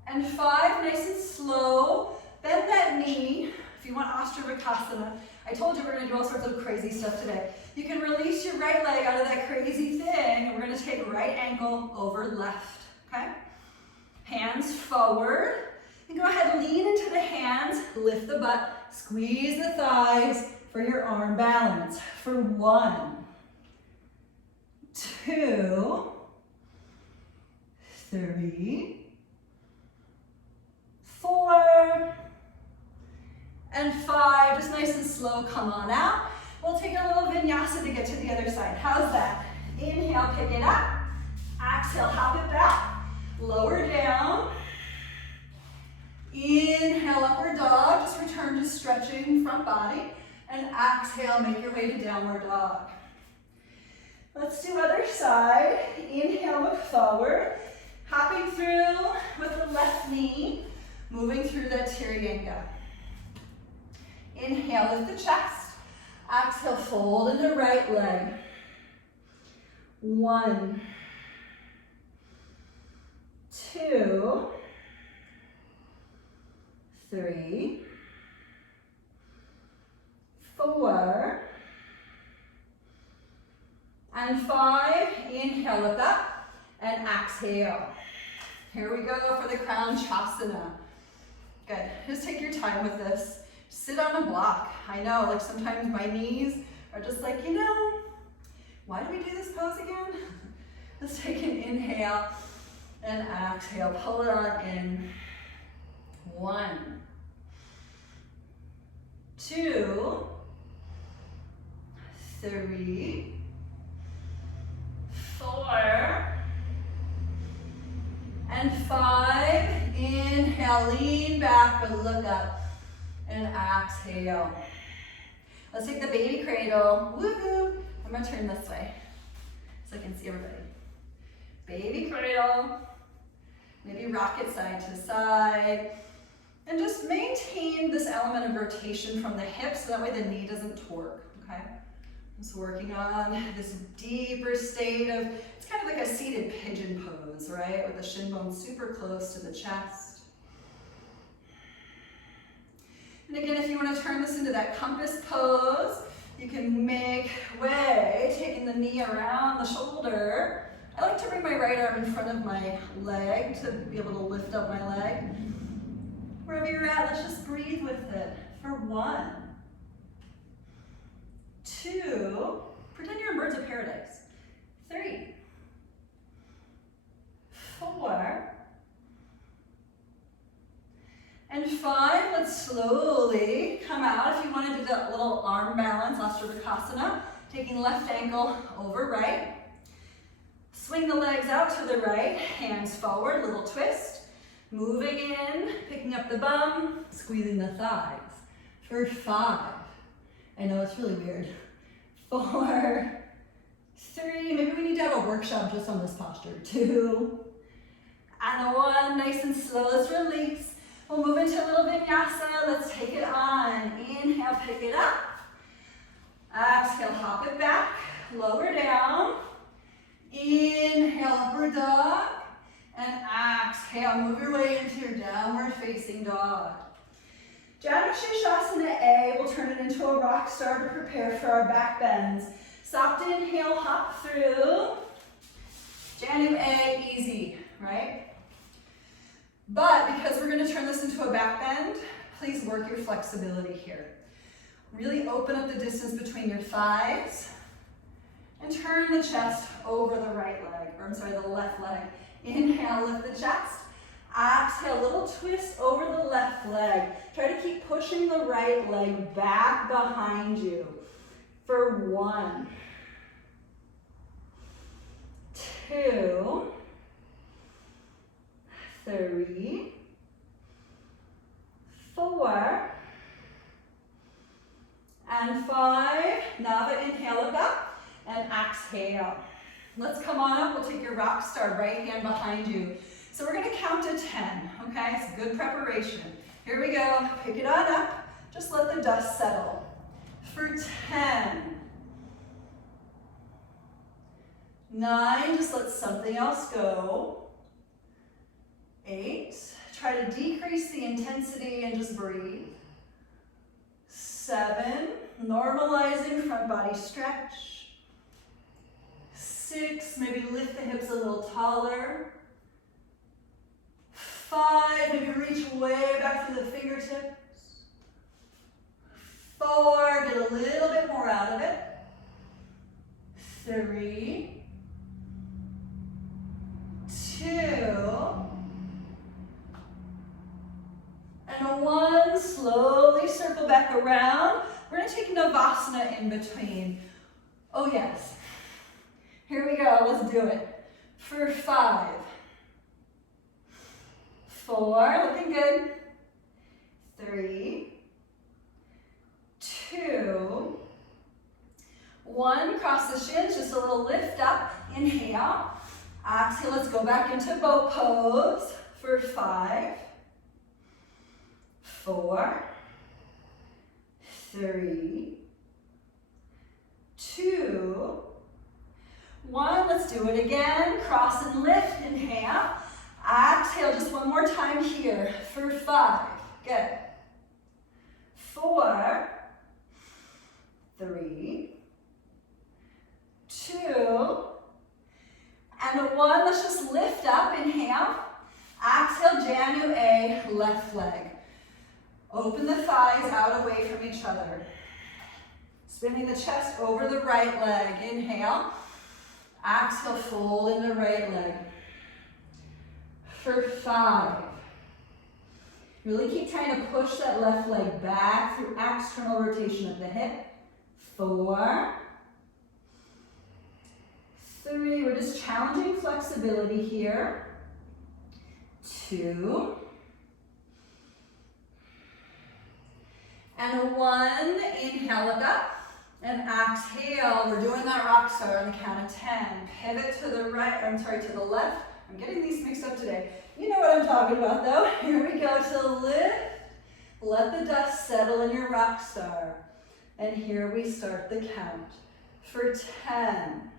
and 5, nice and slow. Bend that knee. If you want Ashtanga, I told you we're going to do all sorts of crazy stuff today. You can release your right leg out of that crazy thing, and we're going to take right ankle over left, okay? Hands forward. And go ahead, lean into the hands, lift the butt, squeeze the thighs for your arm balance. For 1, 2, 3, 4, and 5. Just nice and slow, come on out. We'll take a little vinyasa to get to the other side. How's that? Inhale, pick it up. Exhale, hop it back. Lower down. Inhale, upward dog. Just return to stretching front body. And exhale, make your way to downward dog. Let's do other side. Inhale, look forward. Hopping through with the left knee. Moving through that Tirayanga. Inhale, lift the chest. Exhale, fold in the right leg. 1, 2, 3, 4, and 5. Inhale, look up, and exhale. Here we go for the crown chasana. Good. Just take your time with this. Sit on a block. I know, like sometimes my knees are just like, you know, why do we do this pose again? Let's take an inhale and exhale. Pull it on in. 1, 2, 3, 4, and 5. Inhale, lean back, but look up. And exhale. Let's take the baby cradle. Woohoo! I'm going to turn this way so I can see everybody. Baby cradle. Maybe rock it side to side. And just maintain this element of rotation from the hips so that way the knee doesn't torque, okay? Just working on this deeper state of, it's kind of like a seated pigeon pose, right? With the shin bone super close to the chest. And again, if you want to turn this into that compass pose, you can make way, taking the knee around the shoulder. I like to bring my right arm in front of my leg to be able to lift up my leg. Wherever you're at, let's just breathe with it. For 1, 2, pretend you're in birds of paradise. 3, 4, and 5, let's slowly come out. If you want to do that little arm balance, Ashtanga, taking left ankle over right. Swing the legs out to the right, hands forward, little twist. Moving in, picking up the bum, squeezing the thighs. For 5, I know it's really weird. 4, 3, maybe we need to have a workshop just on this posture. 2, and 1, nice and slow, let's release. We'll move into a little vinyasa. Let's take it on. Inhale, pick it up. Exhale, hop it back. Lower down. Inhale, upward dog. And exhale, move your way into your downward facing dog. Janushirshasana A, we'll turn it into a rock star to prepare for our back bends. Soft inhale, hop through. Janu A, easy. right? But because we're going to turn this into a back bend, please work your flexibility here. Really open up the distance between your thighs and turn the chest over the right leg, or I'm sorry, the left leg. Inhale, lift the chest. Exhale, little twist over the left leg. Try to keep pushing the right leg back behind you. For 1, 2, 3, 4, and 5. Nava, inhale, look up, and exhale. Let's come on up. We'll take your rock star, right hand behind you. So we're going to count to 10, okay? It's good preparation. Here we go. Pick it on up. Just let the dust settle. For 10, 9, just let something else go. 8, try to decrease the intensity and just breathe. 7, normalizing front body stretch. 6, maybe lift the hips a little taller. 5, maybe reach way back to the fingertips. 4, get a little bit more out of it. 3, 2, and 1. Slowly circle back around. We're going to take Navasana in between. Oh yes. Here we go. Let's do it. For 5, 4, looking good. 3, 2, 1. Cross the shins, just a little lift up. Inhale. Exhale, let's go back into boat pose for 5, 4, 3, 2, 1. Let's do it again. Cross and lift. Inhale. Exhale, just one more time here for 5. Good. 4, 3, 2, and 1. Let's just lift up. Inhale. Exhale, Janu A, left leg. Open the thighs out away from each other. Spinning the chest over the right leg. Inhale. Exhale, fold in the right leg. For 5. Really keep trying to push that left leg back through external rotation of the hip. 4, 3, we're just challenging flexibility here. 2, and 1. Inhale, look up, and exhale. We're doing that rock star on the count of 10. Pivot to the right, to the left. I'm getting these mixed up today. You know what I'm talking about though. Here we go to lift. Let the dust settle in your rock star. And here we start the count for 10,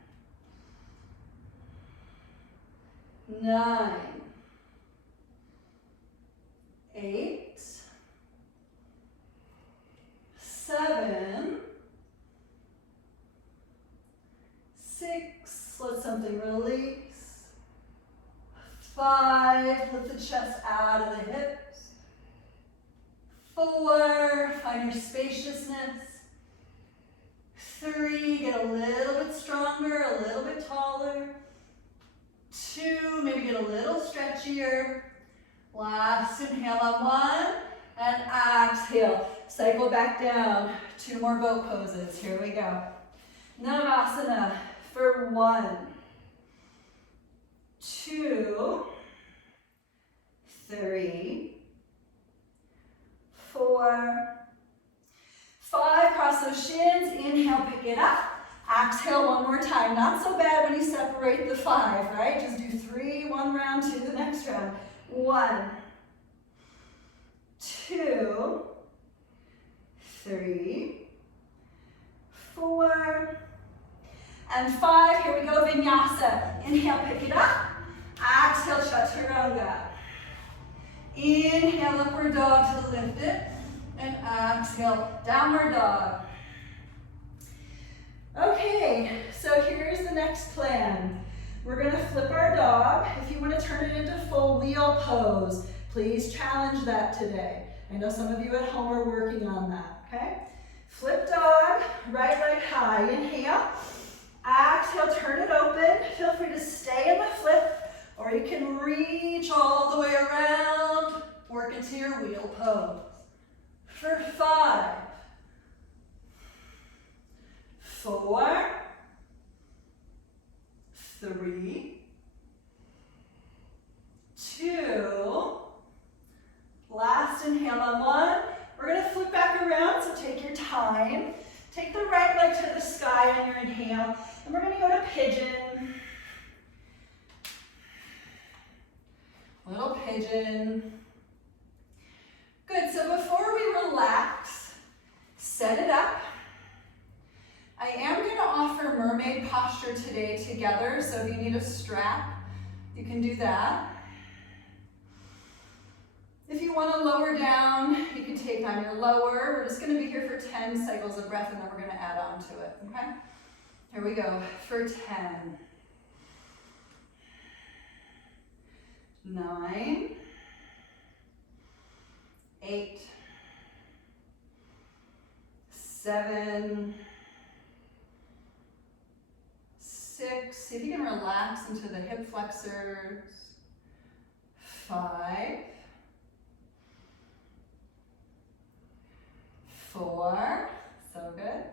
9, 8, 7, 6, let something release. 5, lift the chest out of the hips. 4, find your spaciousness. 3, get a little bit stronger, a little bit taller. 2, maybe get a little stretchier. Last inhale on 1, and exhale. Cycle back down. 2 more boat poses. Here we go. Navasana for 1, 2, 3, 4, 5. Cross those shins. Inhale, pick it up. Exhale one more time. Not so bad when you separate the 5, right? Just do 3, 1 round, 2 the next round. 1, 2, 3, 4, and 5. Here we go, vinyasa. Inhale, pick it up. Exhale, chaturanga. Inhale, upward dog to lift it. And exhale, downward dog. Okay, so here's the next plan. We're gonna flip our dog. If you wanna turn it into full wheel pose, please challenge that today. I know some of you at home are working on that, okay? Flip dog, right leg high. Inhale, exhale, turn it open. Feel free to stay in the flip, or you can reach all the way around, work into your wheel pose. For 5, 4, 3, 2, last inhale on 1. We're gonna flip back around, so take your time. Take the right leg to the sky on your inhale, and we're gonna go to pigeon. Little pigeon. Good, so before we relax, set it up. I am gonna offer mermaid posture today together, so if you need a strap, you can do that. If you wanna lower down, you can take on your lower. We're just gonna be here for 10 cycles of breath, and then we're gonna add on to it, okay? Here we go, for 10. 9, 8, 7, 6. See if you can relax into the hip flexors. 5, 4, so good.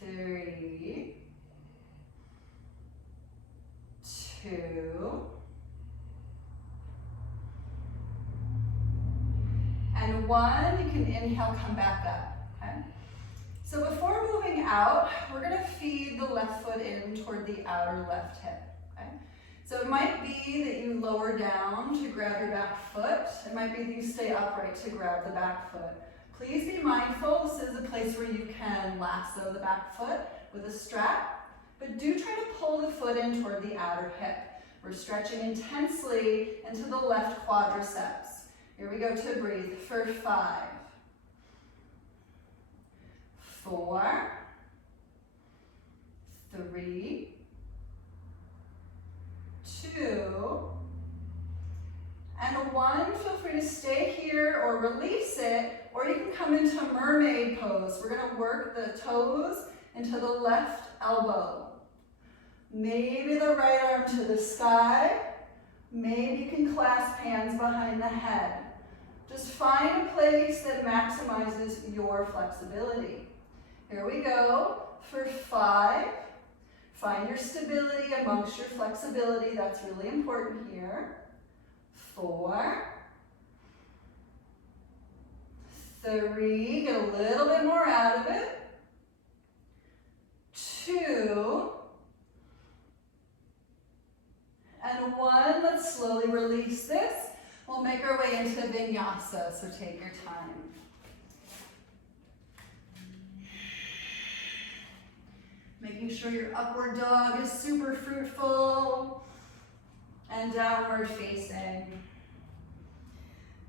3, 2, and 1. You can inhale, come back up, okay? So before moving out, we're gonna feed the left foot in toward the outer left hip, okay? So it might be that you lower down to grab your back foot. It might be that you stay upright to grab the back foot. Please be mindful, this is a place where you can lasso the back foot with a strap, but do try to pull the foot in toward the outer hip. We're stretching intensely into the left quadriceps. Here we go to breathe for 5, 4, 3, 2, and 1. Feel free to stay here or release it, or you can come into mermaid pose. We're gonna work the toes into the left elbow. Maybe the right arm to the sky. Maybe you can clasp hands behind the head. Just find a place that maximizes your flexibility. Here we go for 5. Find your stability amongst your flexibility. That's really important here. 4, 3, get a little bit more out of it. 2, and 1. Let's slowly release this. We'll make our way into vinyasa, so take your time. Making sure your upward dog is super fruitful and downward facing.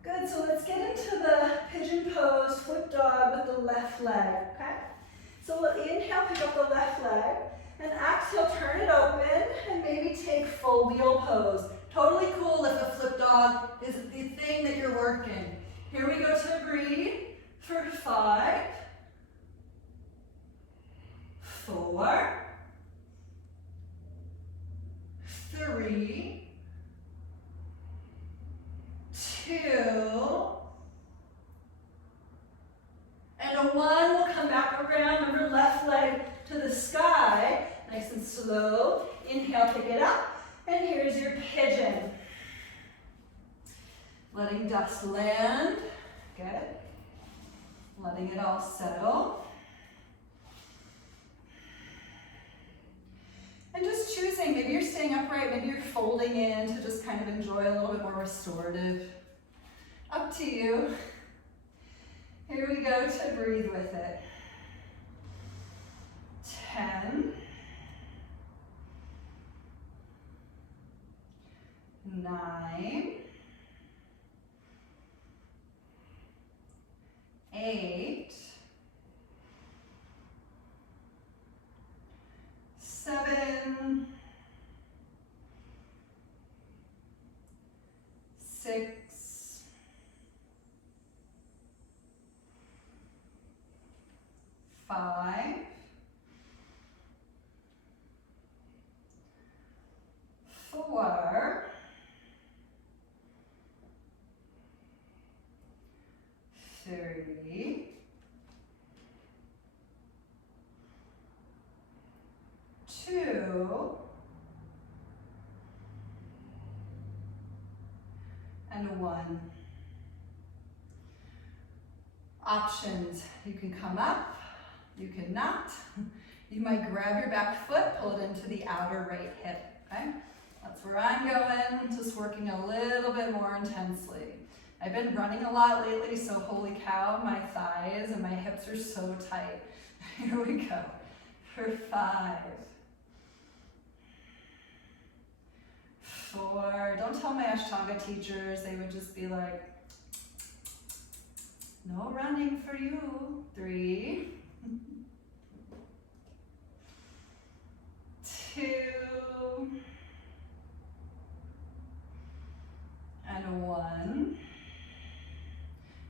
Good, so let's get into the pigeon pose, flip dog with the left leg, okay? So we'll inhale, pick up the left leg, and exhale, turn it open, and maybe take full wheel pose. Totally cool if a flip dog is the thing that you're working. Here we go to breathe for 5, 4, 3, 2, and a 1. We'll come back around. Remember, left leg to the sky. Nice and slow. Inhale, pick it up. And here's your pigeon. Letting dust land. Good. Letting it all settle. And just choosing, maybe you're staying upright, maybe you're folding in to just kind of enjoy a little bit more restorative. Up to you. Here we go to breathe with it. 10, 9, 8, 7, 5, 4, 3, 2, and 1. Options, you can come up, you can not. You might grab your back foot, pull it into the outer right hip, okay? That's where I'm going, just working a little bit more intensely. I've been running a lot lately, so holy cow, my thighs and my hips are so tight. Here we go, for 5, 4, don't tell my Ashtanga teachers, they would just be like, no running for you. 3, 2, and 1.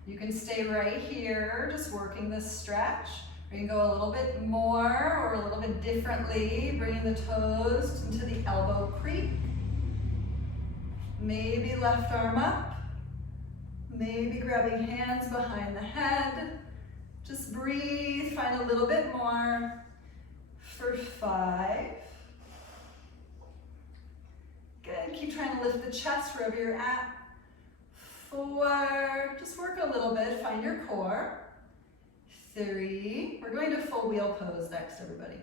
You can stay right here, just working this stretch. We can go a little bit more or a little bit differently, bringing the toes into the elbow creep. Maybe left arm up. Maybe grabbing hands behind the head. Just breathe, find a little bit more. For 5. Good, keep trying to lift the chest wherever you're at. 4, just work a little bit, find your core. 3, we're going to full wheel pose next, everybody.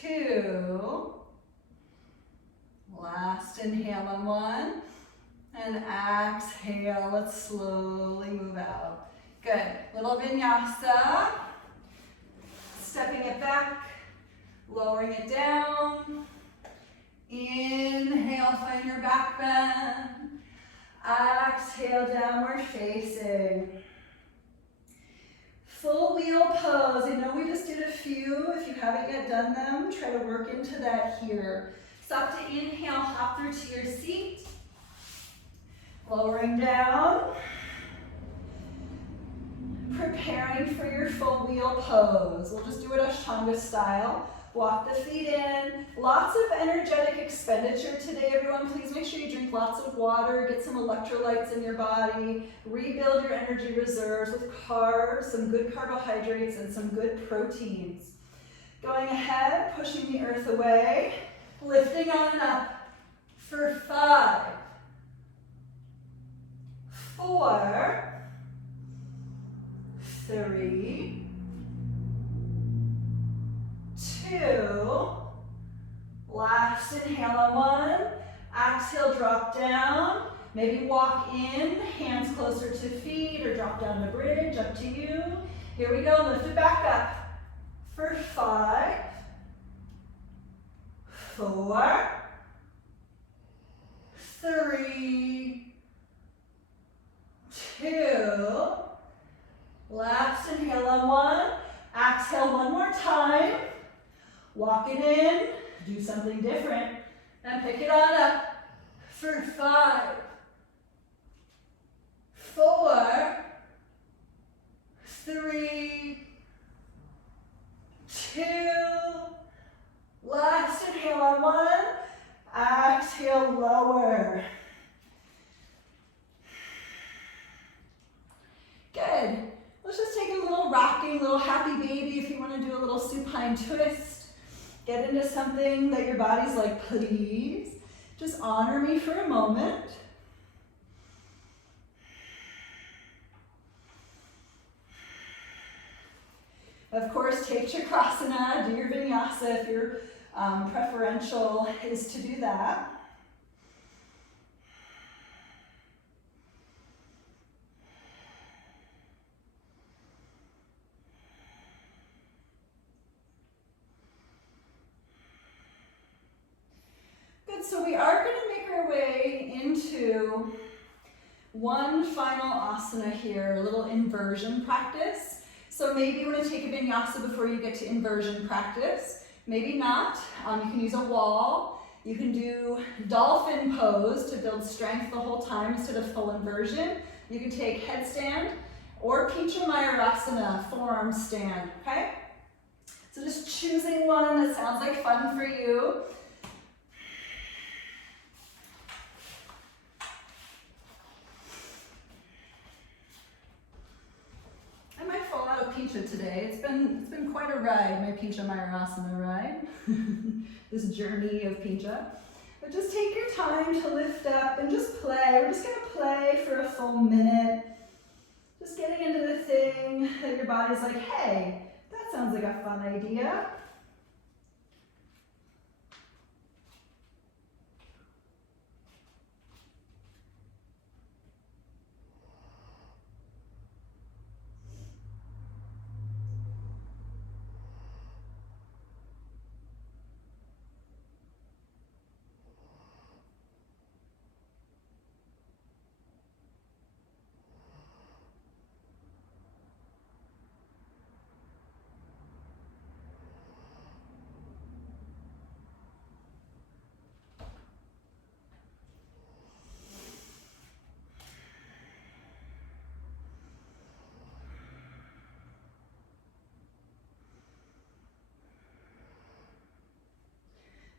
2, last inhale on 1, and exhale, let's slowly move out. Good, little vinyasa, stepping it back, lowering it down. Inhale, find your back bend. Exhale, downward facing. Full wheel pose. I know we just did a few. If you haven't yet done them, try to work into that here. Stop to inhale, hop through to your seat. Lowering down. Preparing for your full wheel pose. We'll just do it Ashtanga style. Walk the feet in. Lots of energetic expenditure today, everyone. Please make sure you drink lots of water, get some electrolytes in your body, rebuild your energy reserves with carbs, some good carbohydrates, and some good proteins. Going ahead, pushing the earth away, lifting on up for 5, 4, 3, 2, last inhale on 1, exhale, drop down, maybe walk in, hands closer to feet, or drop down to bridge, up to you. Here we go, lift it back up for 5, 4, 3, 2, last inhale on 1, exhale one more time. Walk it in, do something different, and pick it on up for 5, 4, 3, 2, last inhale on 1, exhale, lower. Good. Let's just take a little rocking, little happy baby if you want to do a little supine twist. Get into something that your body's like, please, just honor me for a moment. Of course, take Chakrasana, do your vinyasa if your preferential is to do that. So we are going to make our way into one final asana here, a little inversion practice. So maybe you want to take a vinyasa before you get to inversion practice. Maybe not. You can use a wall. You can do dolphin pose to build strength the whole time instead of full inversion. You can take headstand or Pincha Mayurasana, forearm stand, okay? So just choosing one that sounds like fun for you. I might fall out of Pincha today. It's been quite a ride, my Pincha Mayurasana ride. This journey of Pincha. But just take your time to lift up and just play. We're just gonna play for a full minute. Just getting into the thing that your body's like, hey, that sounds like a fun idea.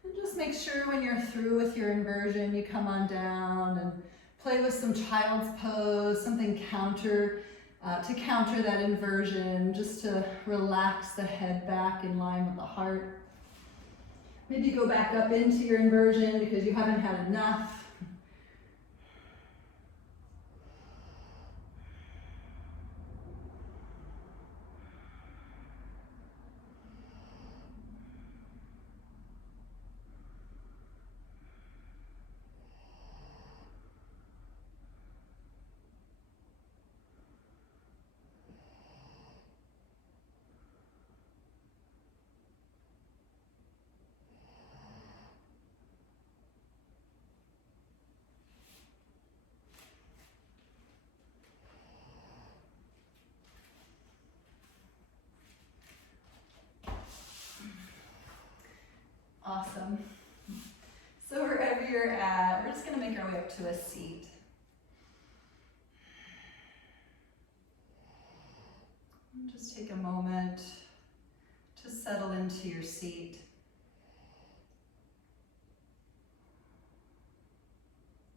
And just make sure when you're through with your inversion, you come on down and play with some child's pose, something to counter that inversion, just to relax the head back in line with the heart. Maybe go back up into your inversion because you haven't had enough. Awesome. So wherever you're at, we're just going to make our way up to a seat. And just take a moment to settle into your seat.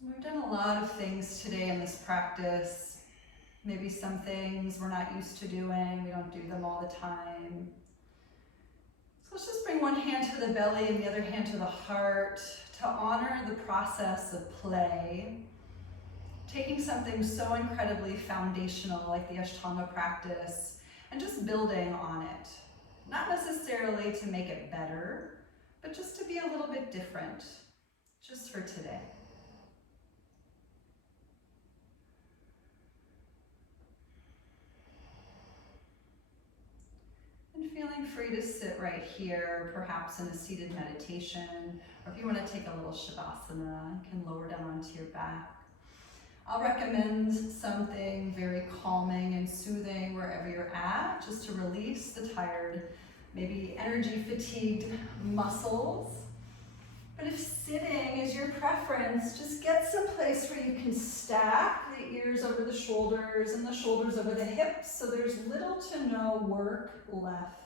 We've done a lot of things today in this practice. Maybe some things we're not used to doing. We don't do them all the time. So let's just bring one hand to the belly and the other hand to the heart to honor the process of play. Taking something so incredibly foundational like the Ashtanga practice and just building on it. Not necessarily to make it better, but just to be a little bit different, just for today. And feeling free to sit right here, perhaps in a seated meditation, or if you want to take a little Shavasana, you can lower down onto your back. I'll recommend something very calming and soothing wherever you're at, just to release the tired, maybe energy fatigued muscles. But if sitting is your preference, just get some place where you can stack the ears over the shoulders and the shoulders over the hips, so there's little to no work left.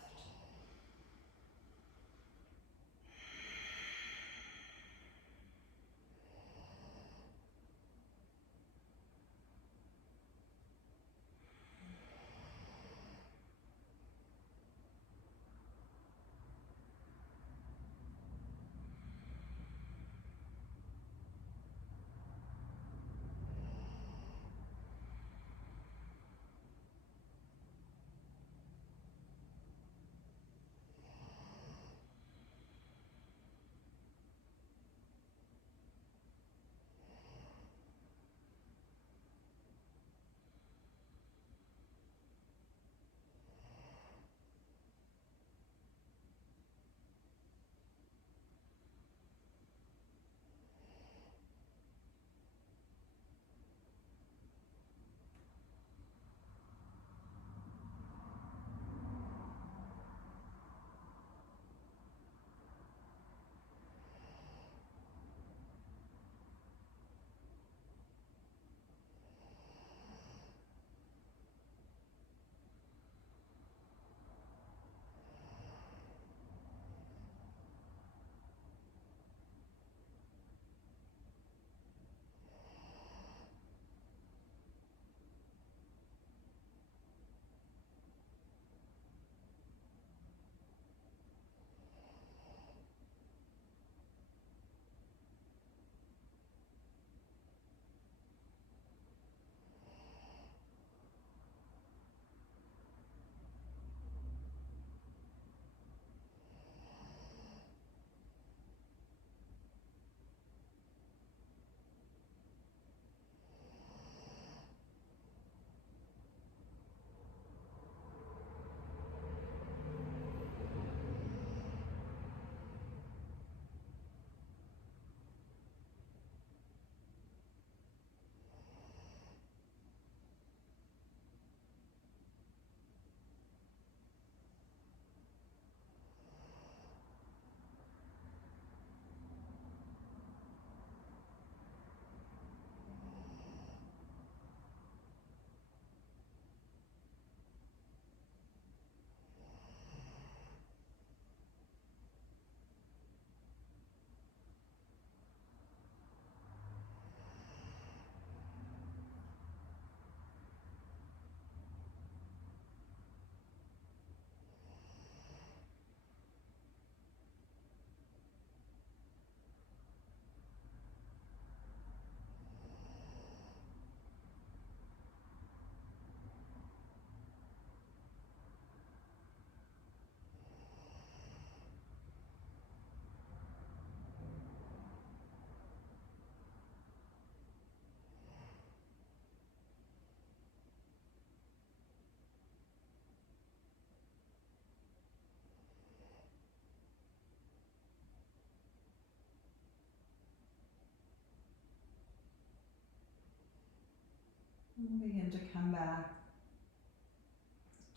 And begin to come back.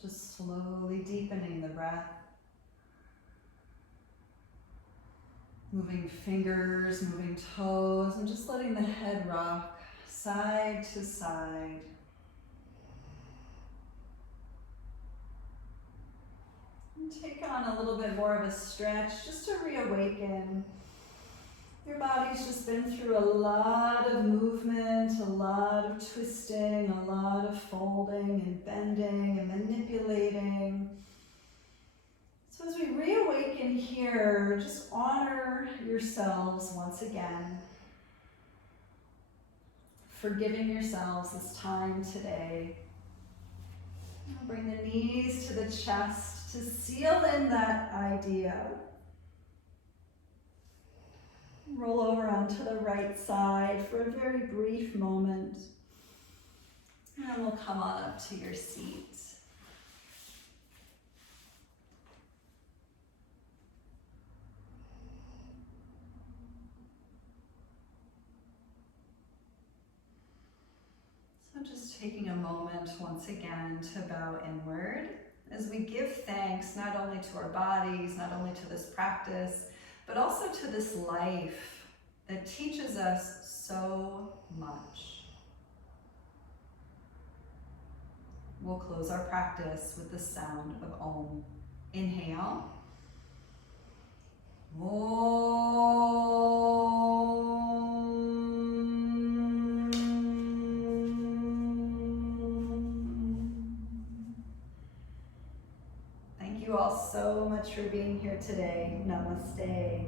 Just slowly deepening the breath. Moving fingers, moving toes, and just letting the head rock side to side. And take on a little bit more of a stretch just to reawaken. Your body's just been through a lot of movement, a lot of twisting, a lot of folding and bending and manipulating. So as we reawaken here, just honor yourselves once again. Forgiving yourselves this time today. Bring the knees to the chest to seal in that idea. Roll over onto the right side for a very brief moment. And we'll come on up to your seat. So just taking a moment once again to bow inward as we give thanks not only to our bodies, not only to this practice, but also to this life that teaches us so much. We'll close our practice with the sound of Om. Inhale. Thank you all so much for being here today. Namaste.